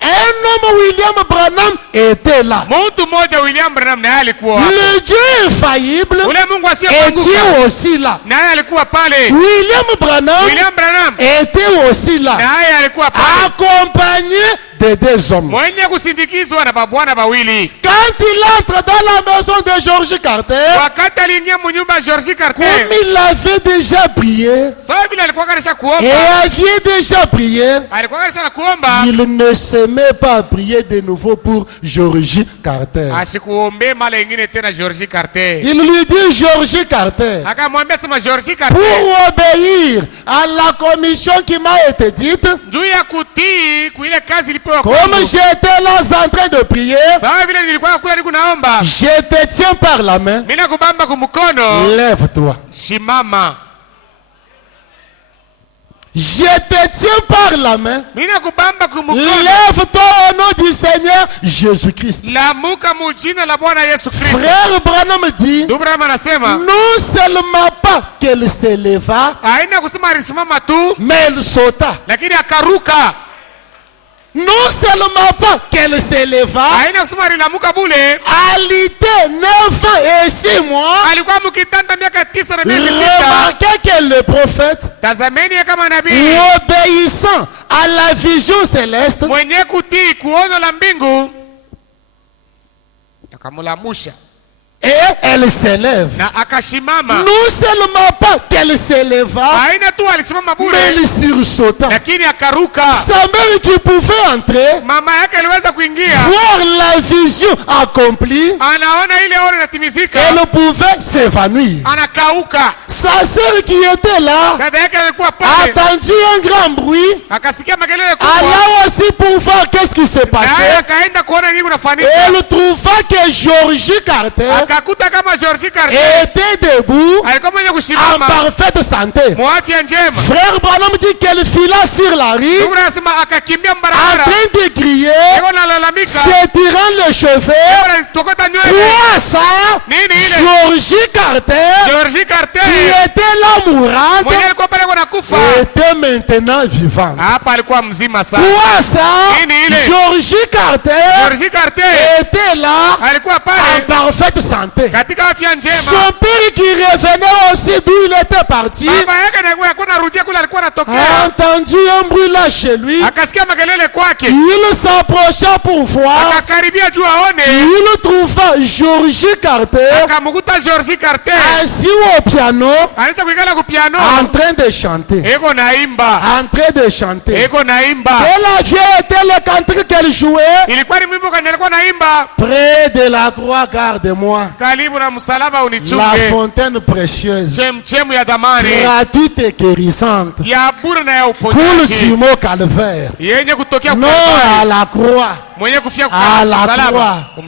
Un homme, William Branham, était là. Mtu mmoja William Branham naye alikuwa hapo. Le Dieu infaillible Ule Mungu asiyeanguka était aussi là. naye alikuwa pale. William Branham William Branham était aussi là, naye alikuwa pale, accompagné de deux hommes. mwenye kusindikizwa na babwana bawili. Quand il entre dans la maison de George Carter, Wakati aliingia munyumba ya George Carter, comme il avait déjà prié sawa vile alikuwa kanisha et kuomba, avait déjà prié, alikuwa kanisha na kuomba, il ne se met pas à prier de nouveau pour George Carter. asikuombe mara ingine tena George Carter. Il lui dit, George Carter, Akamwambia sema George pour Carter, obéir à la commission qui m'a été dite, juu ya kutii kuile kazi ilipewa comme kwangu, j'étais là en train de prier, sawa vile nilikuwa kula niko naomba, je te tiens par la main, mimi nakubamba kumkono, lève-toi. shimama. Je te tiens par la main, Mimi nakubamba kumkono, lève-toi au nom du Seigneur Jésus-Christ. lamuka mujina la Bwana Yesu Kristo. Frère Branham dit, Ndugu Branham anasema non seulement pas qu'elle se leva, haina kusema alisimama tu, mais elle sauta. lakini akaruka. Non seulement pas qu'elle se leva, Haina kusema alilamuka bule, alité 9 ans et 6 mois, alikuwa mkitanda miaka 9 na miezi 6. remarquez que le prophète, Tazameni ya kama nabii obéissant à la vision céleste, mwenye kutii kuono la mbingu, akamulamusha et elle s'élève. na akashimama. Non seulement pas qu'elle se leva, Haina tu alisimama mais bule, elle sursauta. lakini akaruka. Sa mère qui pouvait entrer, Mama yake aliweza kuingia, voir la vision accomplie, anaona ile ono inatimizika, elle pouvait s'évanouir. anakauka. Sa sœur qui était là Dada yake alikuwa a pale, entendu un grand bruit, akasikia makelele kubwa, alla aussi pour voir qu'est-ce qui se naye passait. akaenda kuona nini kunafanyika. Elle trouva que Georgie Carter Akakuta kama George Carter était debout alikuwa mwenye en kusimama parfaite santé. mwafya njema. Frère Branham dit qu'elle fila sur la rue Ndugu anasema akakimbia en mbarabara, train de crier, iko nalalamika, s'étirant les cheveux. iko natokota nywele. Quoi ça? Nini ile? Georgie Carter, George Carter qui était là mourante, mwenye alikuwa pale kwa kufa, était maintenant vivante. hapa alikuwa mzima sana. Quoi ça? Nini ile? Georgie Carter George Carter était là alikuwa en pale parfaite santé. katika afya njema. Son père qui revenait aussi d'où il était parti Baba yake na alikuwa anarudia kule alikuwa a anatokea, entendu un bruit là chez lui. akasikia makelele kwake, Il s'approcha pour voir. akakaribia juu aone, Il trouva Georgie Carter akamkuta George Carter assis au piano anaweza kuikala ku piano, en train de chanter. eko naimba, En train de chanter. eko naimba. Quel avion était le cantique qu'elle jouait? Ilikuwa ni mwimbo kani alikuwa naimba, Près de la croix, garde-moi. karibu na msalaba La unichunge, fontaine précieuse, chemchemu ya dhamani gratuite et guérissante. ya bure na ya Coule du uponyaji mot calvaire. yenye kutokea Non kwa à la croix. mwenye kufia À la croix.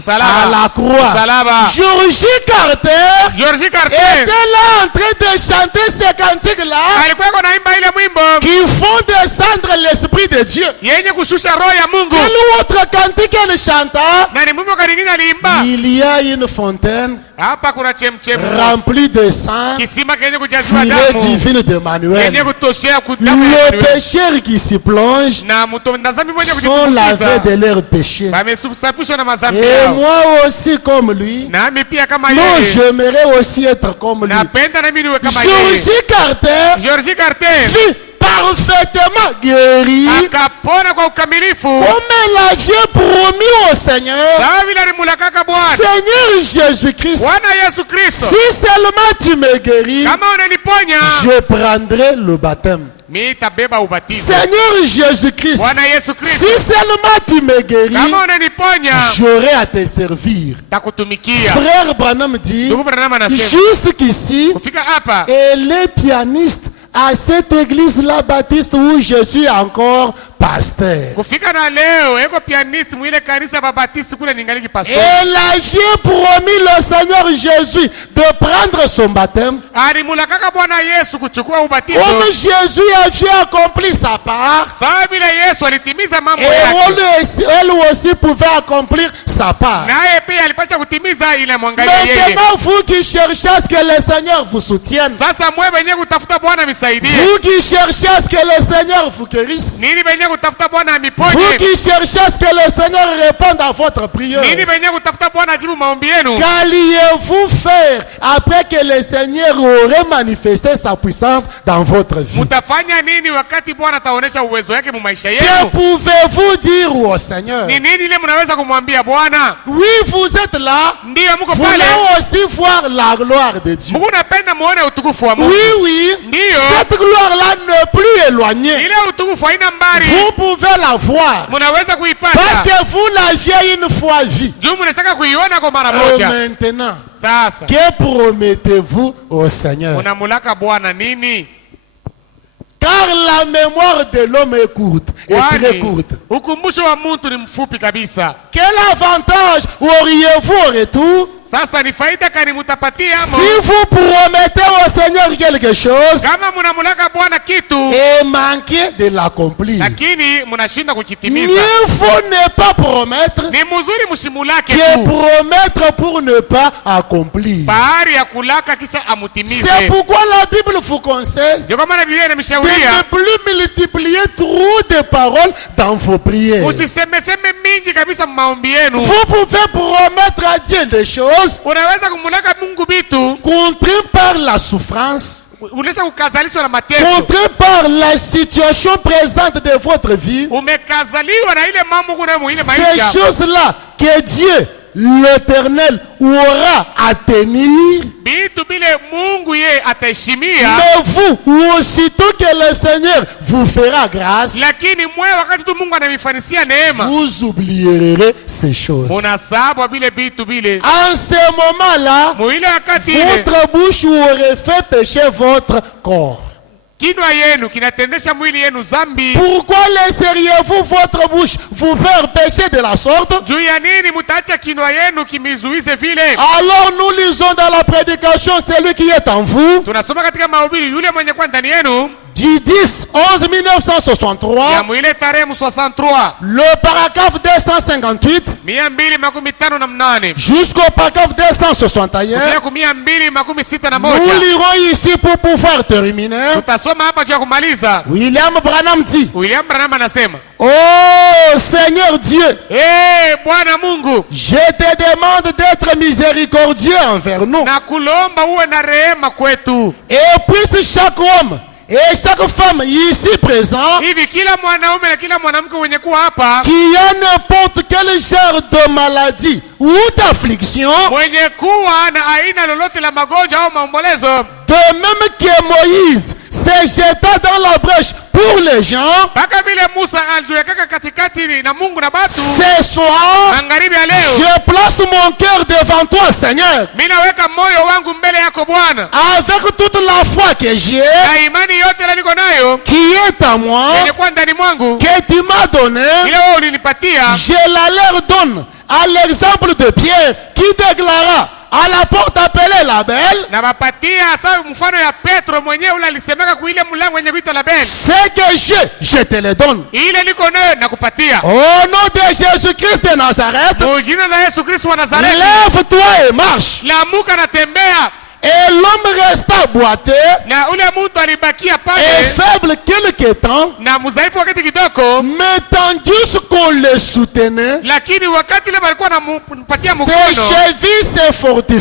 À la croix. msalaba. Georgie Carter George Carter était là en train de chanter ces cantiques-là alikuwa iko naimba ile mwimbo qui font descendre l'Esprit de Dieu. yenye kushusha roho ya Mungu. Quel autre cantique elle chanta? Na ni mwimbo kaningine aliimba, Il y a une fontaine hapa kuna chemchemu, remplie de sang, kisima kenye kujaziwa filet damu divine yenye d'Emmanuel. kutoshea kudamu ya Les Emmanuel. pécheurs qui s'y plongent Na mtazami mwenye sont lavés de kujifunza leurs péchés. wamesafishwa na mazambi Et yao. moi aussi comme lui, Nami pia kama non, yeye j'aimerais aussi être comme lui. napenda nami niwe kama yeye. Georgie Carter George Carter fut parfaitement guéri akapona kwa ukamilifu comme elle avait promis au Seigneur. sawa vile alimulakaka Bwana. Seigneur Jésus-Christ, Bwana Yesu Kristo, si seulement tu me guéris, kama unaniponya je prendrai le baptême. mimi nitabeba ubatizo. Seigneur Jésus-Christ, Bwana Yesu si Kristo, seulement tu me guéris, kama unaniponya j'aurai à te servir. takutumikia. Frère Branham dit, Ndugu Branham anasema jusqu'ici, kufika hapa elle est pianiste à cette église-là baptiste où je suis encore pasteur. kufika na leo eko pianist mwile kanisa ba Baptiste kule ningali pastor. Elle avait promis le Seigneur Jésus de prendre son baptême. Alimulakaka Bwana Yesu kuchukua ubatizo. Comme Jésus avait accompli sa part, Sawa vile Yesu alitimiza mambo et yake. elle aussi pouvait accomplir sa part. Naye pia alipaswa kutimiza ile mwangalia yeye. Maintenant, vous qui cherchez à ce que le Seigneur vous soutienne, Sasa mwe benye kutafuta Bwana misaidie. vous qui cherchez à ce que le Seigneur vous guérisse, Nini benye kutafuta Bwana vous amiponye. qui cherchez à ce que le Seigneur réponde à votre prière, Nini benye kutafuta Bwana ajibu maombi yenu. qu'alliez-vous faire après que le Seigneur aurait manifesté sa puissance dans votre vie? Mutafanya nini wakati Bwana ataonesha uwezo wake mu maisha Que yenu? pouvez-vous dire au Seigneur? Ni nini ile mnaweza kumwambia Bwana? Oui, vous êtes là, Ndiyo mko vous pale. voulez aussi voir la gloire de Dieu. Mungu napenda muone utukufu wa Mungu. Oui, oui, Ndiyo. cette gloire-là n'est plus éloignée. Ile utukufu haina mbali. Vous pouvez la voir Mnaweza parce kuipata. que vous l'aviez une fois vue. Juu mnataka kuiona kwa mara Et moja. maintenant, Sasa que promettez-vous au Seigneur? unamulaka Bwana nini? Car la mémoire de l'homme est courte, et très Kwani courte. ukumbusho wa mtu ni mfupi kabisa. Quel avantage auriez-vous au retour Sasa ni faida gani mutapatia si amo? vous promettez au Seigneur quelque chose Kama mnamulaka Bwana kitu et manquez de l'accomplir? lakini mnashinda kukitimiza. Mieux vaut ne pas promettre Ni mzuri mshimulake que tu. promettre pour ne pas accomplir. Bahari ya kulaka kisha C'est amutimize. pourquoi la Bible vous conseille Ndio kama Biblia de inamshauria ne plus multiplier trop de paroles dans vos prières. usisemeseme mingi kabisa maombi yenu. Vous pouvez promettre à Dieu des choses Unaweza kumulaka Mungu bitu contraints par la souffrance, unaweza kukazalishwa na mateso. contraints par la situation présente de votre vie. Umekazaliwa na ile mambo kuna muile Ces maisha. choses-là que Dieu, l'Éternel, aura à tenir. Bitu bile Mungu ye ataheshimia. Mais vous, aussitôt que le Seigneur vous fera grâce, Lakini mwe wakati tu Mungu anamifanisia neema. vous oublierez ces choses. Munasabwa bile bitu bile. En ce moment-là, Muile wakati ile votre bouche aurait fait pécher votre corps. kinwa yenu kinatendesha mwili yenu zambi. Pourquoi laisseriez-vous votre bouche vous faire pécher de la sorte? Juu ya nini mutaacha kinwa yenu kimizuize vile? Alors nous lisons dans la prédication, celui qui est en vous, Tunasoma katika mahubiri yule mwenye kwa ndani yenu du 10-11 1963, ya mwile tarehe 63 le paragraphe 258 258 jusqu'au paragraphe 261. kufika ku 261. Nous lirons ici pour pouvoir terminer. Tutasoma hapa juu ya kumaliza. William Branham dit, William Branham anasema, oh Seigneur Dieu, Bwana Mungu, je te demande d'être miséricordieux envers nous. na kulomba uwe na rehema kwetu. Et puisse chaque homme et chaque femme ici présent Hivi kila mwanaume na kila mwanamke wenye kuwa hapa qui a n'importe quel genre de maladie ou d'affliction, mwenye kuwa na aina lolote la magonjwa au maombolezo, de même que Moïse s'est jeté dans la brèche pour les gens, mpaka vile Musa aliwekaka katikati na Mungu na batu. ce soir, Magharibi ya leo je place mon cœur devant toi, Seigneur, mimi naweka moyo wangu mbele yako Bwana, avec toute la foi que j'ai, na imani yote ile niko nayo qui est à moi, yenye kuwa ndani mwangu, que tu m'as donné, ile wewe ulinipatia. je la leur donne à l'exemple de Pierre qui déclara à la porte appelée la Belle, Na bapatia sawa mfano ya Petro mwenyewe ule alisemeka ku ile mlango wenye kuitwa la Belle. ce que j'ai, je te le donne. Ile niko nayo nakupatia. Au nom de Jésus-Christ de Nazareth, Kwa jina la Yesu Kristo wa Nazareti, lève-toi et marche. lamuka na tembea. Et l'homme resta boiteux Na ule mtu alibakia et pale faible quelque temps, na mzaifu wakati kidogo, mais tandis qu'on le soutenait, lakini wakati ile walikuwa wanampatia ses mkono, chevilles se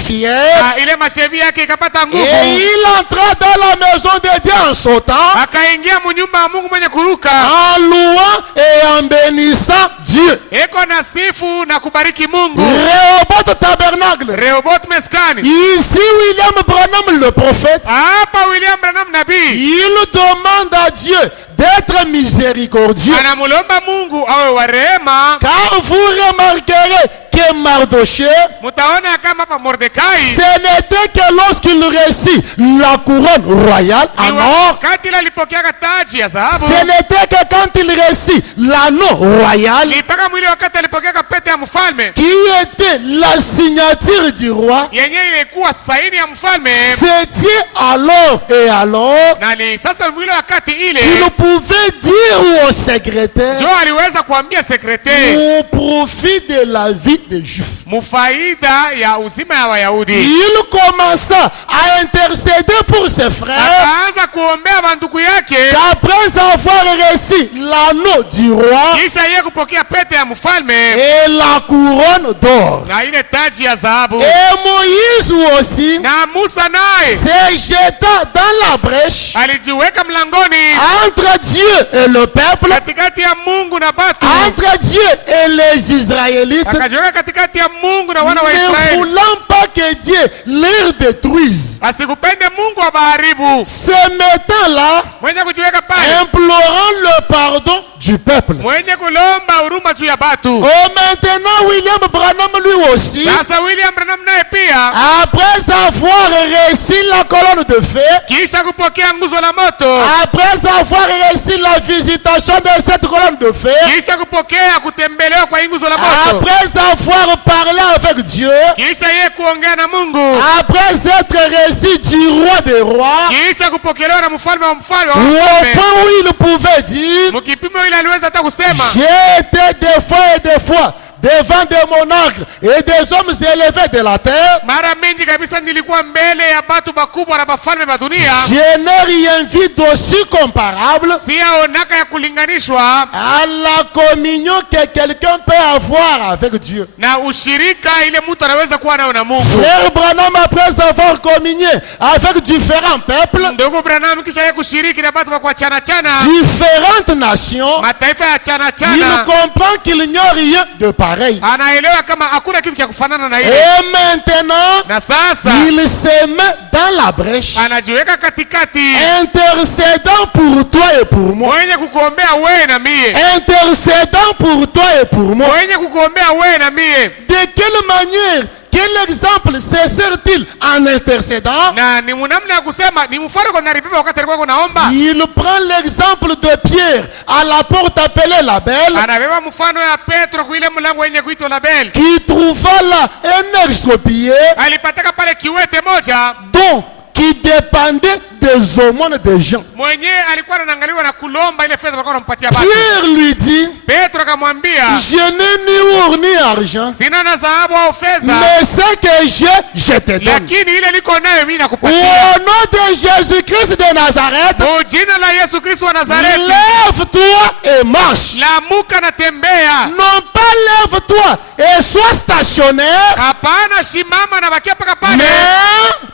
fortifièrent ile mashevi yake ikapata et nguvu, il entra dans la maison de Dieu en sautant, akaingia mnyumba wa Mungu mwenye kuruka, en louant et et en bénissant Dieu. eko na sifu na kubariki Mungu. Rehoboth tabernacle. Rehoboth meskani. Ici, William Branham, le prophète, Hapa William Branham nabii il demande à Dieu d'être miséricordieux. anamulomba Mungu awe wa rehema. Car vous remarquerez que Mardochée, Mutaona kama hapa Mordekai ce n'était que lorsqu'il reçut la couronne royale en or. wakati ile alipokeaga taji ya dhahabu. Ce n'était que quand il reçut l'anneau royal, Ni mpaka mwili wakati alipokeaga pete ya mfalme qui était la signature du roi. yenye ilikuwa saini ya mfalme. C'était alors et alors Na ni sasa mwili wakati ile qu'il pouvait dire au secrétaire, jo aliweza kuambia sekretari au profit de la vie des Juifs. mufaida ya uzima ya Wayahudi. Il commença à intercéder pour ses frères Akaanza kuombea bandugu yake qu'après avoir reçu l'anneau du roi kisha yeye kupokea pete ya mfalme et la couronne d'or. na ile taji ya dhahabu. Et Moïse aussi Na Musa naye se jeta dans la brèche alijiweka mlangoni entre Dieu et le peuple, katikati ya Mungu na batu, entre Dieu et les Israélites, akajiweka katikati ya Mungu na wana wa ne Israeli. voulant pas que Dieu les détruise. Asikupende Mungu abaharibu, Se mettant là, mwenye kujiweka pale, implorant le pardon du peuple. mwenye kulomba huruma juu ya batu. Oh, maintenant, William Branham lui aussi, Sasa William Branham naye pia après avoir reçu la colonne de feu, kisha kupokea nguzo la moto, après avoir reçu la visitation de cette colonne de feu, kisha kupokea kutembelewa kwa hii nguzo la moto, après avoir parlé avec Dieu, kisha yeye kuongea na Mungu, après être reçu du roi des rois, kisha kupokelewa na mfalme wa mfalme wa au wafalme. point où il pouvait dire, Mkipimo ile aliweza hata kusema j'ai été des fois et des fois devant des monarques et des hommes élevés de la terre, mara mingi kabisa nilikuwa mbele ya batu bakubwa na bafalme ba dunia, je n'ai rien vu d'aussi comparable siyaonaka ya kulinganishwa à la communion que quelqu'un peut avoir avec Dieu. na ushirika ile mtu anaweza kuwa nayo na Mungu. Frère Branham, après avoir communié avec différents peuples, Ndugu Branham kisha yeye kushiriki na batu kwa chana chana, différentes nations, mataifa ya chana il chana, comprend qu'il n'y a rien de pareil. anaelewa kama hakuna kitu cha kufanana na ile. Et maintenant, Na sasa il se met dans la brèche, anajiweka katikati, intercédant pour toi et pour moi. mwenye kukuombea wewe na mie, Intercédant pour toi et pour moi. mwenye kukuombea wewe na mie. De quelle manière, quel exemple se sert-il en intercédant? Na ni namna ya kusema ni mfano kwa naribiba wakati alikuwa kunaomba, Il prend l'exemple de Pierre à la porte appelée la Belle, anabeba mfano ya Petro kwa ile mlango wenye kuitwa Label. qui trouva là un extropié Alipataka pale kiwete moja dont qui dépendait des aumônes des gens. mwenye alikuwa anaangaliwa na kulomba ile fedha walikuwa wanampatia basi. Pierre lui dit, Petro akamwambia, je n'ai ni or ni argent, sina na dhahabu au fedha, mais ce que j'ai, je te donne. lakini ile niko nayo mimi Au nakupatia. nom de Jésus-Christ de Nazareth, Kwa jina la Yesu Kristo wa Nazareti, lève-toi et marche. lamuka na tembea. Non pas lève-toi et sois stationnaire, Hapana, shimama na bakia paka pale, mais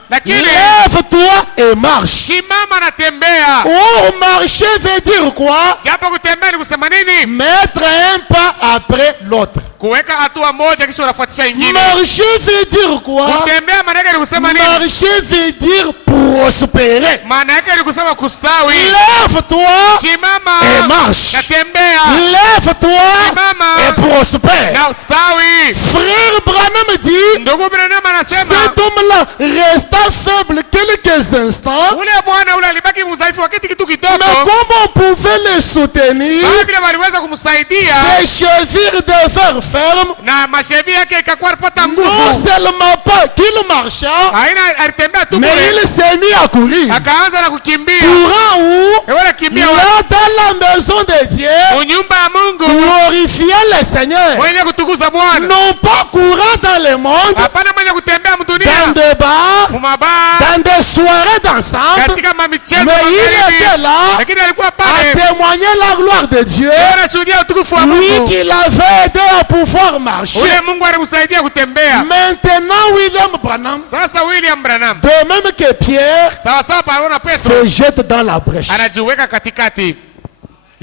lakini lève-toi et marche. shimama na tembea. Or, marcher veut dire quoi? Japo kutembea ni kusema nini? Mettre un pas après l'autre. Kuweka hatua moja kisha unafuatisha ingine. Marcher veut dire quoi? Kutembea maana yake ni kusema nini? Marcher veut dire prospérer. Maana yake ni kusema kustawi. Lève-toi Simama et marche. na tembea Lève-toi Simama et prospère. na ustawi. Frère Branham dit, Ndugu Branham anasema cet homme-là resta faible quelques instants, ule bwana ule alibaki mdhaifu wakati kitu mais kidogo, comment on pouvait le soutenir? bali vile waliweza kumsaidia Ses chevilles devinrent fermes, na mashevi yake ikakuwa alipata non nguvu. seulement pas qu'il marcha, Haina alitembea tu mais kule, il s'est mis à courir. akaanza na kukimbia. Courant où? Ewe kimbia Là dans la maison de Dieu, nyumba ya Mungu, glorifiant le Seigneur. mwenye kutukuza Bwana. Non pas courant dans le monde, Hapana mwenye kutembea dans mdunia, des bars, mumabaa, dans des soirées dansantes, katika mamichezo mais il magharibi. était là Lakini alikuwa à pale témoigner la gloire de Dieu. anashuhudia utukufu wa Lui Mungu. qui l'avait aidé à pouvoir marcher. Ule Mungu alimsaidia kutembea. Maintenant, William Branham, Sasa William Branham de même que Pierre, sawa sawa pamoja na Petro se jette dans la brèche. anajiweka katikati.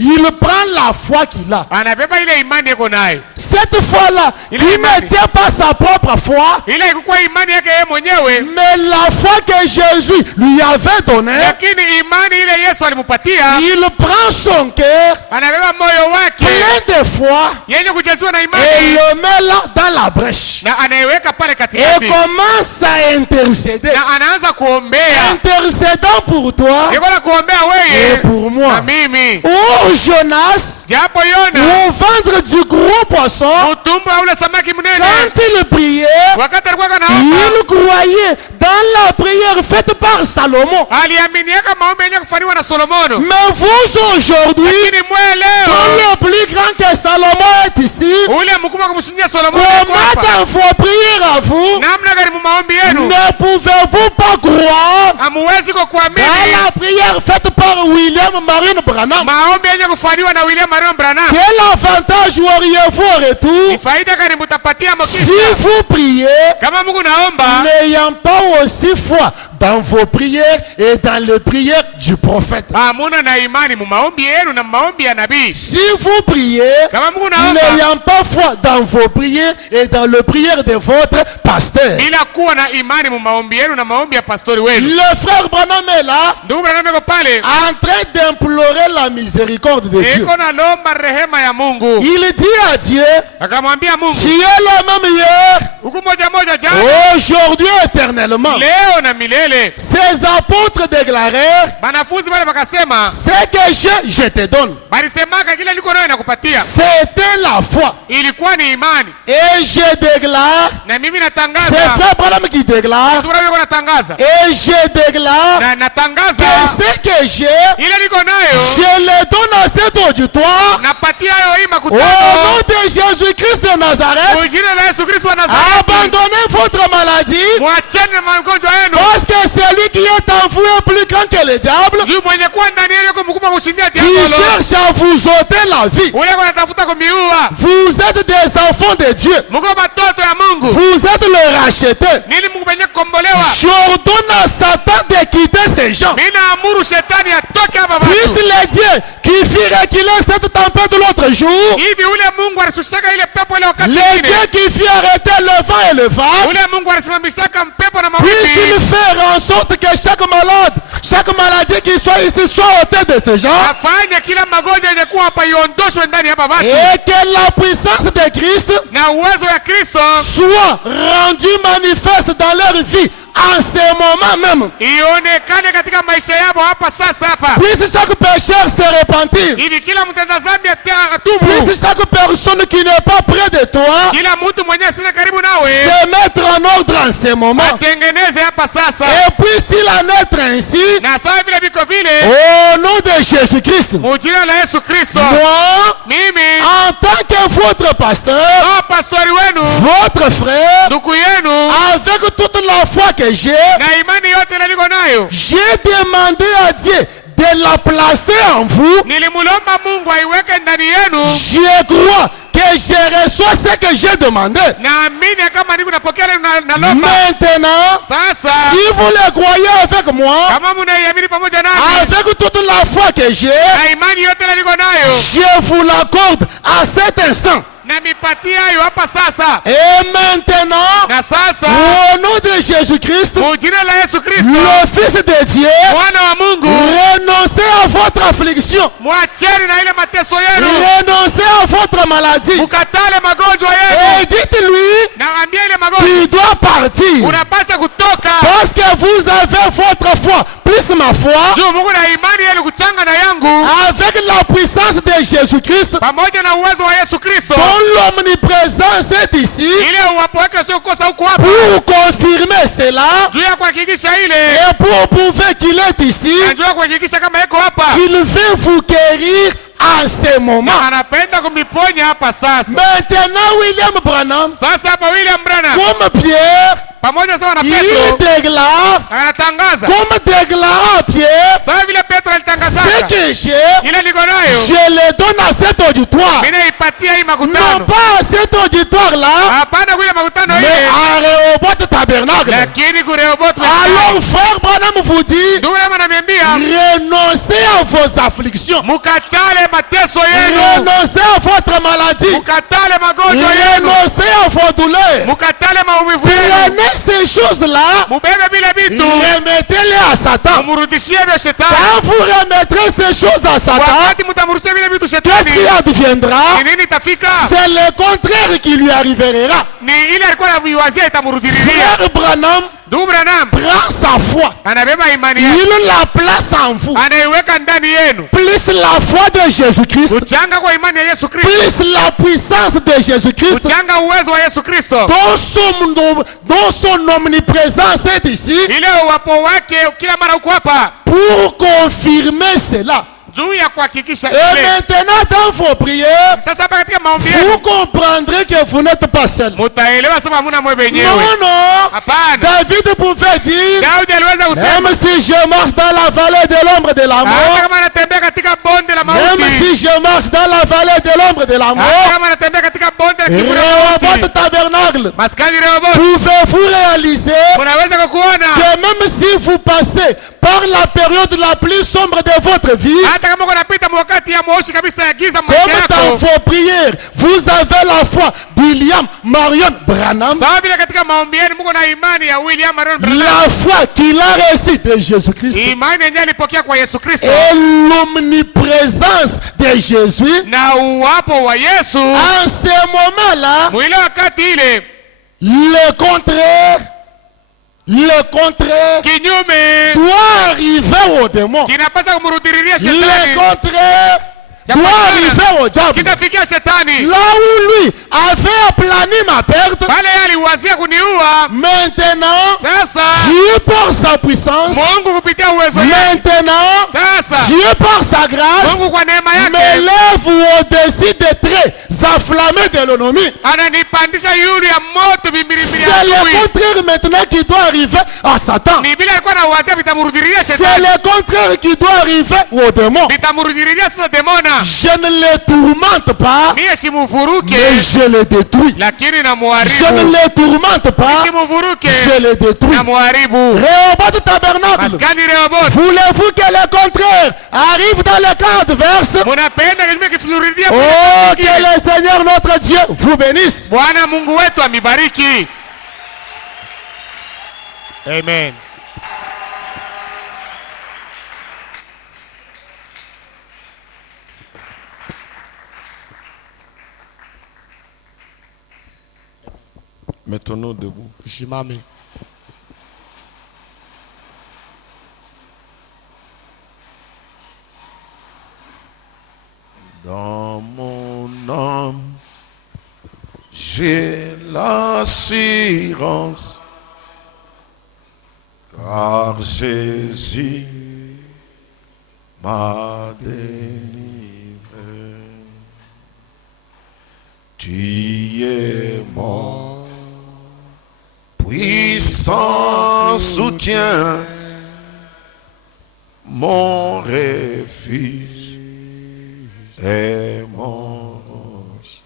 il prend la foi qu'il a. anabeba ile imani yako nayo. Cette foi-là, Il qui est ne imani. tient pas sa propre foi, Ile ilikuwa imani yake yeye mwenyewe, mais la foi que Jésus lui avait donnée, lakini imani ile Yesu alimupatia, il prend son cœur anabeba moyo wake plein de foi yenye kujaziwa na et imani le met là dans la brèche. na anaiweka pale Et katikati commence à intercéder. na anaanza kuombea. Intercédant pour toi Niko na kuombea et wewe pour moi. na mimi. Ou Jonas, Japo Yona ou vendre du gros poisson, utumbo wa ule samaki mnene, quand il priait, wakati alikuwa kanaomba, il croyait dans la prière faite par Salomon. aliaminiaka maombi yenye kufanywa na Solomono. Mais vous aujourd'hui, Lakini mwe leo quand le plus grand que Salomon est ici, ule mkubwa kumshindia Solomono yuko comment hapa. dans vos prières à vous, Namna gani mu maombi yenu ne pouvez-vous pas croire hamuwezi kwa dans kuamini la prière faite par William Marine Branham? maombi yenye kufanywa na William Marion Branham? Quel avantage auriez-vous au Ni retour faida gani mutapatia si mokisha vous priez kama Mungu naomba n'ayant pas aussi foi dans vos prières et dans les prières du prophète? hamuna na imani mu maombi yenu na maombi ya nabii? Si vous priez Kama Mungu naomba n'ayant pas foi dans vos prières et dans les prières de votre pasteur. bila kuwa na imani mu maombi yenu na maombi ya pastori wenu. Le frère Branham est là Ndugu Branham yuko pale en train d'implorer la miséricorde de Dieu. iko nalomba rehema ya Mungu, Il dit à Dieu, akamwambia tu Mungu es le même hier, huku moja moja jana aujourd'hui, éternellement. leo na milele. Ces apôtres déclarèrent, Banafunzi wale wakasema, ce que j'ai, je te donne. balisemaka kile niko nayo nakupatia. C'était la foi. Ilikuwa ni imani, Et je déclare, na mimi c'est natangaza, frère Branham qui déclare, Ndugu Branham yuko natangaza et je déclare na que natangaza ce que j'ai, ile niko nayo je le donne à cet auditoire napatia hayo hii au makutano nom de Jésus-Christ de Nazareth. kwa jina la Yesu Kristo wa Nazareti. Abandonnez votre maladie Mwachane na magonjwa yenu, parce que celui qui est en vous est plus grand que le diable, juu mwenye kuwa ndani yenu yuko mkubwa kushindia qui diabolo. cherche à vous ôter la vie. Ule kwa natafuta kumiua. Vous êtes des enfants de Dieu. Mko batoto ya Mungu. Vous êtes le racheté. Nini Mungu penye kukombolewa? J'ordonne à Satan de quitter ces gens. Mimi naamuru shetani atoke hapa Puisse batu. le Dieu qui fit reculer cette tempête l'autre jour, Hivi ule Mungu alisushaka ile pepo ile wakati le mwingine. Dieu qui fit arrêter le vent et le vent, Ule Mungu alisimamishaka mpepo na mawimbi. puisse-t-il faire en sorte que chaque malade, chaque maladie qui soit ici soit ôtée de ces gens, Afanye kila magonjwa yenye kuwa hapa iondoshwe ndani hapa batu. et que la puissance de Christ Na uwezo ya Kristo soit rendue manifeste dans leur vie en ce moment même. ionekane katika maisha yao hapa sasa hapa. Puisse chaque pécheur se repentir. Hivi kila mtenda dhambi atubu. Puisse chaque personne qui n'est pas près de toi Kila mtu mwenye sina karibu nawe se mettre en ordre en ce moment. atengeneze hapa sasa. Et puisse-t-il en être ainsi Na sawa vile viko vile au nom de Jésus-Christ. mujina la Yesu Kristo. Moi, Mimi en tant que votre pasteur, kama pastori wenu, votre frère, ndugu yenu, avec toute la foi que j'ai, na imani yote ile niko nayo, j'ai demandé à Dieu de la placer en vous. nilimulomba Mungu aiweke ndani yenu. Je crois que je reçois ce que j'ai demandé. Naamini kama niko napokea ile nalomba. Maintenant, Sasa si vous le croyez avec moi, kama mnaiamini pamoja nami avec toute la foi que j'ai, na imani yote ile niko nayo, je vous l'accorde à cet instant. na mipatia hayo hapa sasa. Et maintenant, Na sasa au nom de Jésus-Christ, mujina la Yesu Kristo, le Fils de Dieu, mwana wa Mungu, renoncez à votre affliction, mwacheni na ile mateso yenu, renoncez à votre maladie, mukatale magonjwa et yenu, dites-lui na ambia ile magonjwa qu'il doit partir. unapaswa kutoka. Parce que vous avez votre foi, plus ma foi, Juu Mungu na imani yenu kuchanga na yangu avec la puissance de Jésus-Christ, pamoja na uwezo wa Yesu Kristo, dont l'omniprésence est ici, ile uwapo wake sio kosa huko hapa, pour confirmer cela, juu ya kuhakikisha ile, et pour prouver qu'il est ici, na juu ya kuhakikisha kama yeko hapa, il veut vous guérir en ce moment. na anapenda kumiponya hapa sasa. Maintenant, William Branham, Sasa hapa William Branham comme Pierre, pamoja sawa na il Petro déclare, anatangaza comme déclare à Pierre, sawa vile Petro ce alitangazaka, que j'ai, ile niko nayo je le donne à cet auditoire. mimi naipatia hii Non makutano, pas à cet auditoire-là, hapana kule makutano mais ile, à Rehoboth Tabernacle. lakini kurehoboth À Alors frère Branham vous dit, Ndugu yangu ananiambia renoncez à vos afflictions, mukatale mateso yenu, renoncez à votre maladie, mukatale magonjwa yenu, renoncez à vos douleurs. mukatale maumivu yenu, Prenez ces choses-là, mubebe vile vitu, remettez-les à Satan. mumurudishie vile shetani. Quand vous remettrez ces choses à Satan, Wakati mutamurudishia vile vitu qu'est-ce qui shetani, adviendra? ni nini itafika? C'est le contraire qui lui arrivera. Ni ile alikuwa anaviwazia itamrudilia. Frère Branham Ndugu Branham prend sa foi, anabeba imani yake, il la place en vous. anaiweka ndani yenu. Plus la foi de Jésus-Christ, Uchanga kwa imani ya Yesu Kristo, plus la puissance de Jésus-Christ, uchanga uwezo wa Yesu Kristo, dont son omniprésence est ici, ile uwapo wake kila mara uko hapa pour confirmer cela. juu ya kuhakikisha Et ile. maintenant, dans vos prières, Sasa hapa katika maombi vous yenu comprendrez que vous n'êtes pas seul. mutaelewa sema hamuna mwe Non, wenyewe. non. Hapana, David pouvait dire, Daudi aliweza kusema même si je marche dans la vallée de l'ombre de la hata mort, kama anatembea katika bonde la même mauti, si je marche dans la vallée de l'ombre de la hata mort, kama anatembea katika bonde la kivuli cha Rehoboth mauti, tabernacle, maskani Rehoboth, pouvez-vous réaliser munaweza kukuona que même si vous passez par la période la plus sombre de votre vie, hata kama unapita wakati ya moshi kabisa ya giza maisha comme dans yako, vos prières, vous avez la foi William Marion Branham, sawa vile katika maombi yenu Mungu na imani ya William Marion Branham, la foi qu'il a reçue de Jésus-Christ imani yenyewe alipokea kwa Yesu Kristo et l'omniprésence de Jésus, na uwapo wa Yesu, en ce moment-là, mwile wakati ile le contraire kinyume doit arriver au démon. kinapaswa kumrudililia Le shetani, contraire doit arriver au diable. kitafikia shetani. Là où lui avait plané ma perte, Pale yeye aliwazia kuniua, maintenant, sasa Dieu par sa puissance, Mungu kupitia uwezo wake, maintenant, sasa Dieu par sa grâce, Mungu kwa neema yake m'élève au-dessus des traits enflammés de l'ennemi. ananipandisha yule ya moto bimbiribiri ya C'est le adui. contraire maintenant qui doit arriver à Satan. Ni bila alikuwa anawazia vitamrudilia C'est shetani, le contraire qui doit arriver au démon. vitamrudilia sasa demona. Je ne le tourmente pas, Mie simuvuruke, mais je le détruis. lakini Je ne namuharibu. le tourmente pas, Simuvuruke, je le détruis. namuharibu. Rehoboth tabernacle. Maskani Rehoboth, Voulez-vous que le contraire arrive dans le cas adverse? munapenda kinyume kifurudia. Oh, que le Seigneur notre Dieu vous bénisse. Bwana Mungu wetu amibariki. Amen. Mettons-nous debout. Tusimame. Dans mon âme, j'ai l'assurance, car Jésus m'a délivré. Tu es mon puissant soutien, mon refuge et mon rocher.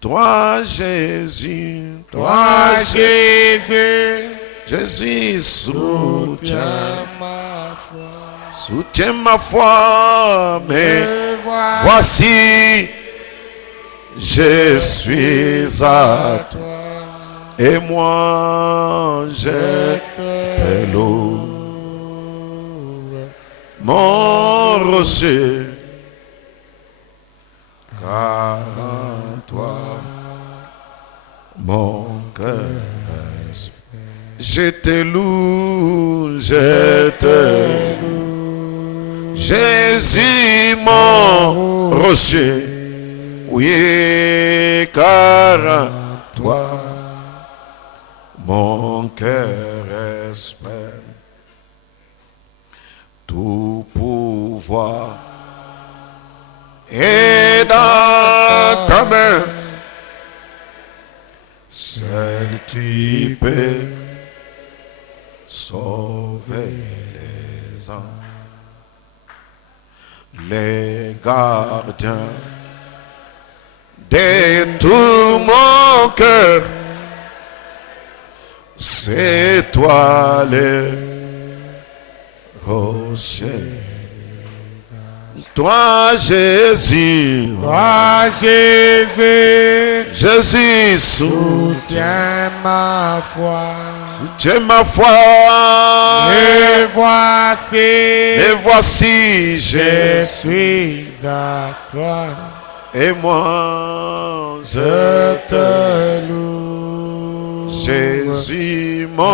Toi Jésus, toi Jésus, Jésus, soutiens ma foi, mais voici, je suis à toi, et moi je te loue, mon rocher, car en toi mon cœur espère. Je te loue, je te loue, Jésus mon rocher, oui, car en toi mon cœur espère. Tout pouvoir est dans ta main, seul tu peux sauver les âmes, les gardiens de tout mon cœur. c'est toi le rocher. Toi Jésus, Toi, Jésus, Jésus, soutiens ma foi. soutiens ma foi. Et voici, Et voici, je Jésus, suis à toi. et moi, Je je te loue. Jésus, mon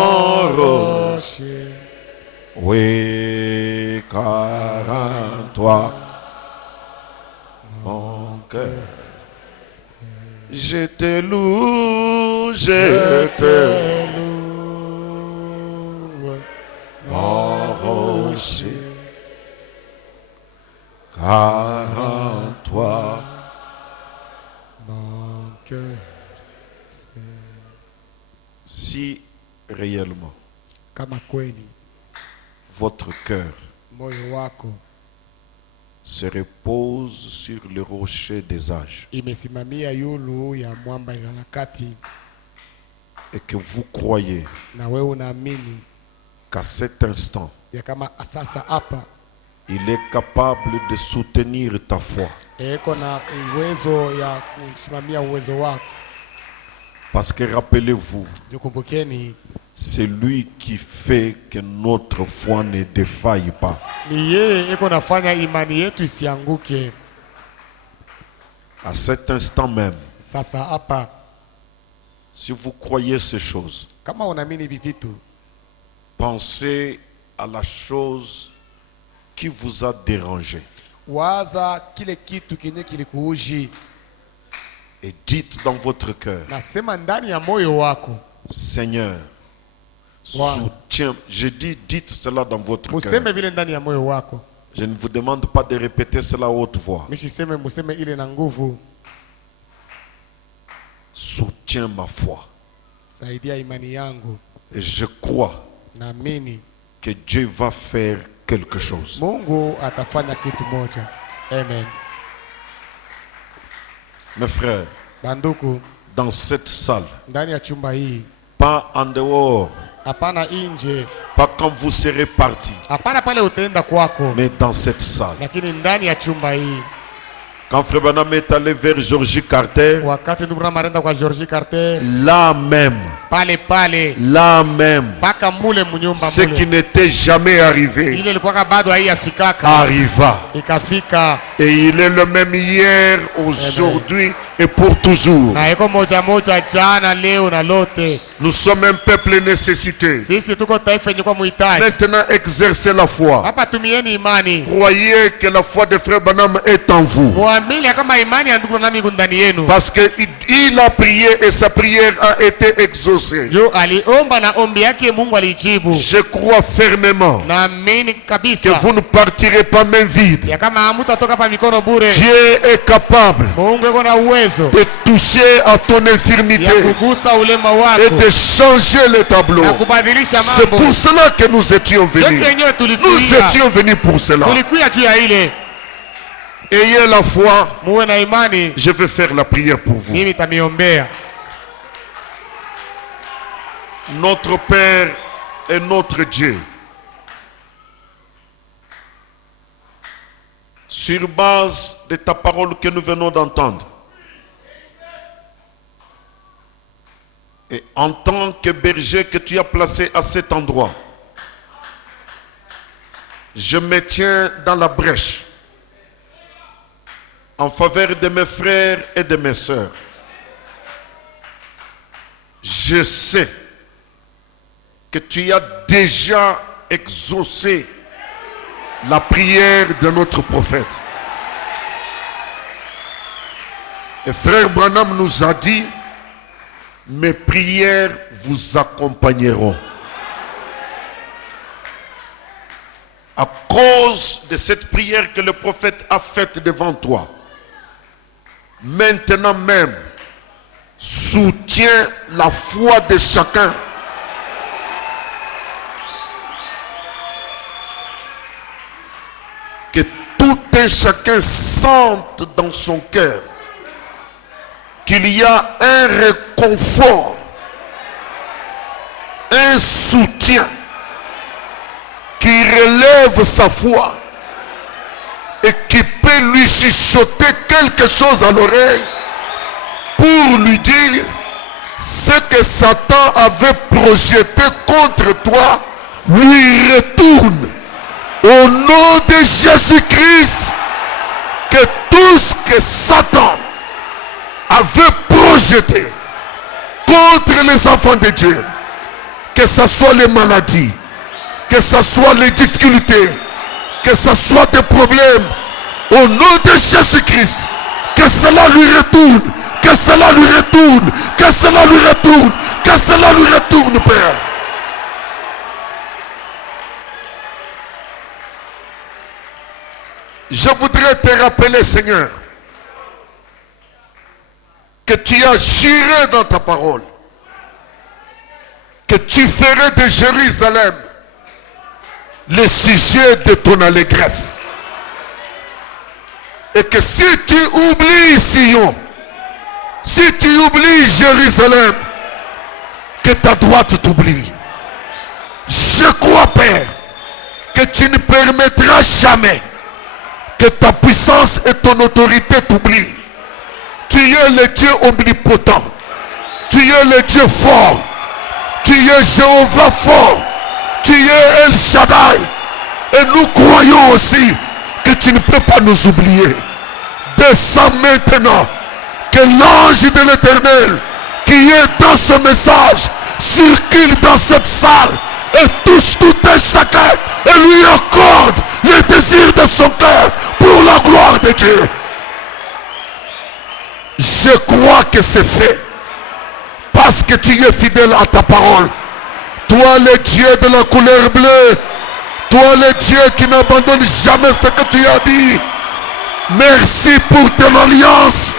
rocher. rocher. Oui, car en toi, mon cœur, je te loue, je te loue. mon rocher, car en toi, Mon cœur. si réellement Kama kweli votre cœur moyo wako se repose sur le rocher des âges imesimamia yulu ya mwamba ya nyakati, et que vous croyez na wewe unaamini qu'à cet instant, ya kama sasa hapa il est capable de soutenir ta foi. eko na uwezo ya kusimamia uwezo wako. Parce que rappelez-vous, Jukumbukeni, c'est lui qui fait que notre foi ne défaille pas. ni yeye eko nafanya imani yetu isianguke. À cet instant même, Sasa hapa si vous croyez ces choses, kama unaamini hivi vitu, pensez à la chose qui vous a dérangé waza kile kitu kenye kilikuuji, et dites dans votre cœur, nasema ndani ya moyo wako, Seigneur, soutiens. Je dis, dites cela dans votre cœur. museme vile ndani ya moyo wako. Je ne vous demande pas de répéter cela à haute voix. Mishiseme museme ile na nguvu. Soutiens ma foi. Saidia imani yangu, Et je crois naamini que Dieu va faire quelque chose. Mungu atafanya kitu moja. Amen. Mes frères, Banduku, dans cette salle, ndani ya chumba hii, pas en dehors, hapana nje, pas quand vous serez partis, hapana pale utaenda kwako, mais dans cette salle. lakini ndani ya chumba hii. Quand Frère Branham est allé vers Georgie Carter, Wakati ndugu Branham alienda kwa Georgie Carter, là même, pale mpaka mule munyumba ce qui mule, n'était jamais arrivé ile ilikuwa bado haiyafikaka, arriva. ikafika, Et il est le même hier, aujourd'hui et pour toujours. na iko moja moja jana, leo na lote. Nous sommes un peuple nécessité. Sisi tuko taifa yenye kwa muhitaji. Maintenant, exercez la foi. Hapa tumieni imani, Croyez que la foi de Frère Branham est en vous. muamini kama imani ya ndugu Branham iko ndani yenu. Parce qu'il a prié et sa prière a été exaucée. Yo aliomba na ombi yake Mungu alijibu. Je crois fermement Naamini que kabisa vous ne partirez pas main vide. ya kama hamutatoka pa mikono bure. Dieu est capable Mungu yuko na uwezo de toucher à ton ya infirmité kugusa ulema et wako de changer le tableau. na kubadilisha C'est mambo. pour cela que nous étions venus. Yote yenyewe Nous tulikuja, étions venus pour cela. tulikuja juu ya ile. Ayez la foi. Muwe na imani, Je vais faire la prière pour vous. mimi tamiombea. Notre Père et notre Dieu, sur base de ta parole que nous venons d'entendre, et en tant que berger que tu as placé à cet endroit, je me tiens dans la brèche en faveur de mes frères et de mes sœurs. Je sais que tu as déjà exaucé la prière de notre prophète. Et frère Branham nous a dit, mes prières vous accompagneront. À cause de cette prière que le prophète a faite devant toi, maintenant même, soutiens la foi de chacun. Que tout un chacun sente dans son cœur qu'il y a un réconfort un soutien qui relève sa foi et qui peut lui chuchoter quelque chose à l'oreille pour lui dire ce que Satan avait projeté contre toi lui retourne. Au nom de Jésus-Christ, que tout ce que Satan avait projeté contre les enfants de Dieu, que ce soit les maladies, que ce soit les difficultés, que ce soit des problèmes, au nom de Jésus-Christ, que cela lui retourne, que cela lui retourne, que cela lui retourne, que cela lui retourne, Père. Je voudrais te rappeler, Seigneur, que tu as juré dans ta parole que tu ferais de Jérusalem le sujet de ton allégresse. Et que si tu oublies Sion, si tu oublies Jérusalem, que ta droite t'oublie. Je crois, Père, que tu ne permettras jamais que ta puissance et ton autorité t'oublient. Tu es le Dieu omnipotent. Tu es le Dieu fort. Tu es Jéhovah fort. Tu es El Shaddai. Et nous croyons aussi que tu ne peux pas nous oublier. Descends maintenant. Que l'ange de l'Éternel qui est dans ce message circule dans cette salle et touche tout un chacun et lui accorde les désirs de son cœur pour la gloire de Dieu. Je crois que c'est fait parce que tu es fidèle à ta parole. Toi le Dieu de la couleur bleue, toi le Dieu qui n'abandonne jamais ce que tu as dit. Merci pour ton alliance.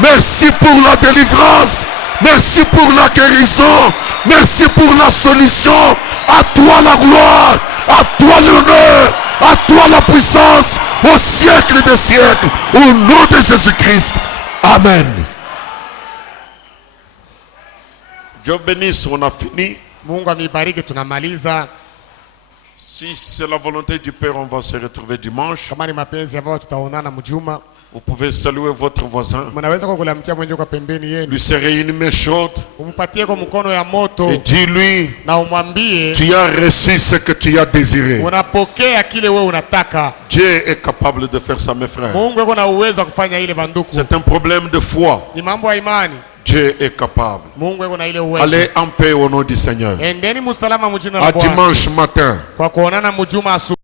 Merci pour la délivrance. Merci pour la guérison. Merci pour la solution. À toi la gloire. À toi l'honneur. À toi la puissance. Au siècle des siècles. Au nom de Jésus-Christ. Amen. Dieu bénisse, on a fini. Mungu amibariki, tunamaliza. Si c'est la volonté du Père, on va se retrouver dimanche. Kama ni mapenzi ambayo tutaonana mjuma. Vous pouvez saluer votre voisin. Mnaweza kukulamkia mwenye kwa pembeni yenu. Lui serrer une main chaude. Umpatie kwa mkono ya moto. Et dis-lui, na umwambie, tu as reçu ce que tu as désiré. Unapokea kile wewe unataka. Dieu est capable de faire ça, mes frères. Mungu yuko na uwezo kufanya ile banduku. C'est un problème de foi. Ni mambo ya imani. Dieu est capable. Mungu yuko na ile uwezo. Allez en paix au nom du Seigneur. Endeni musalama mjina la À Bwana. dimanche matin. Kwa kuonana mjuma asubuhi.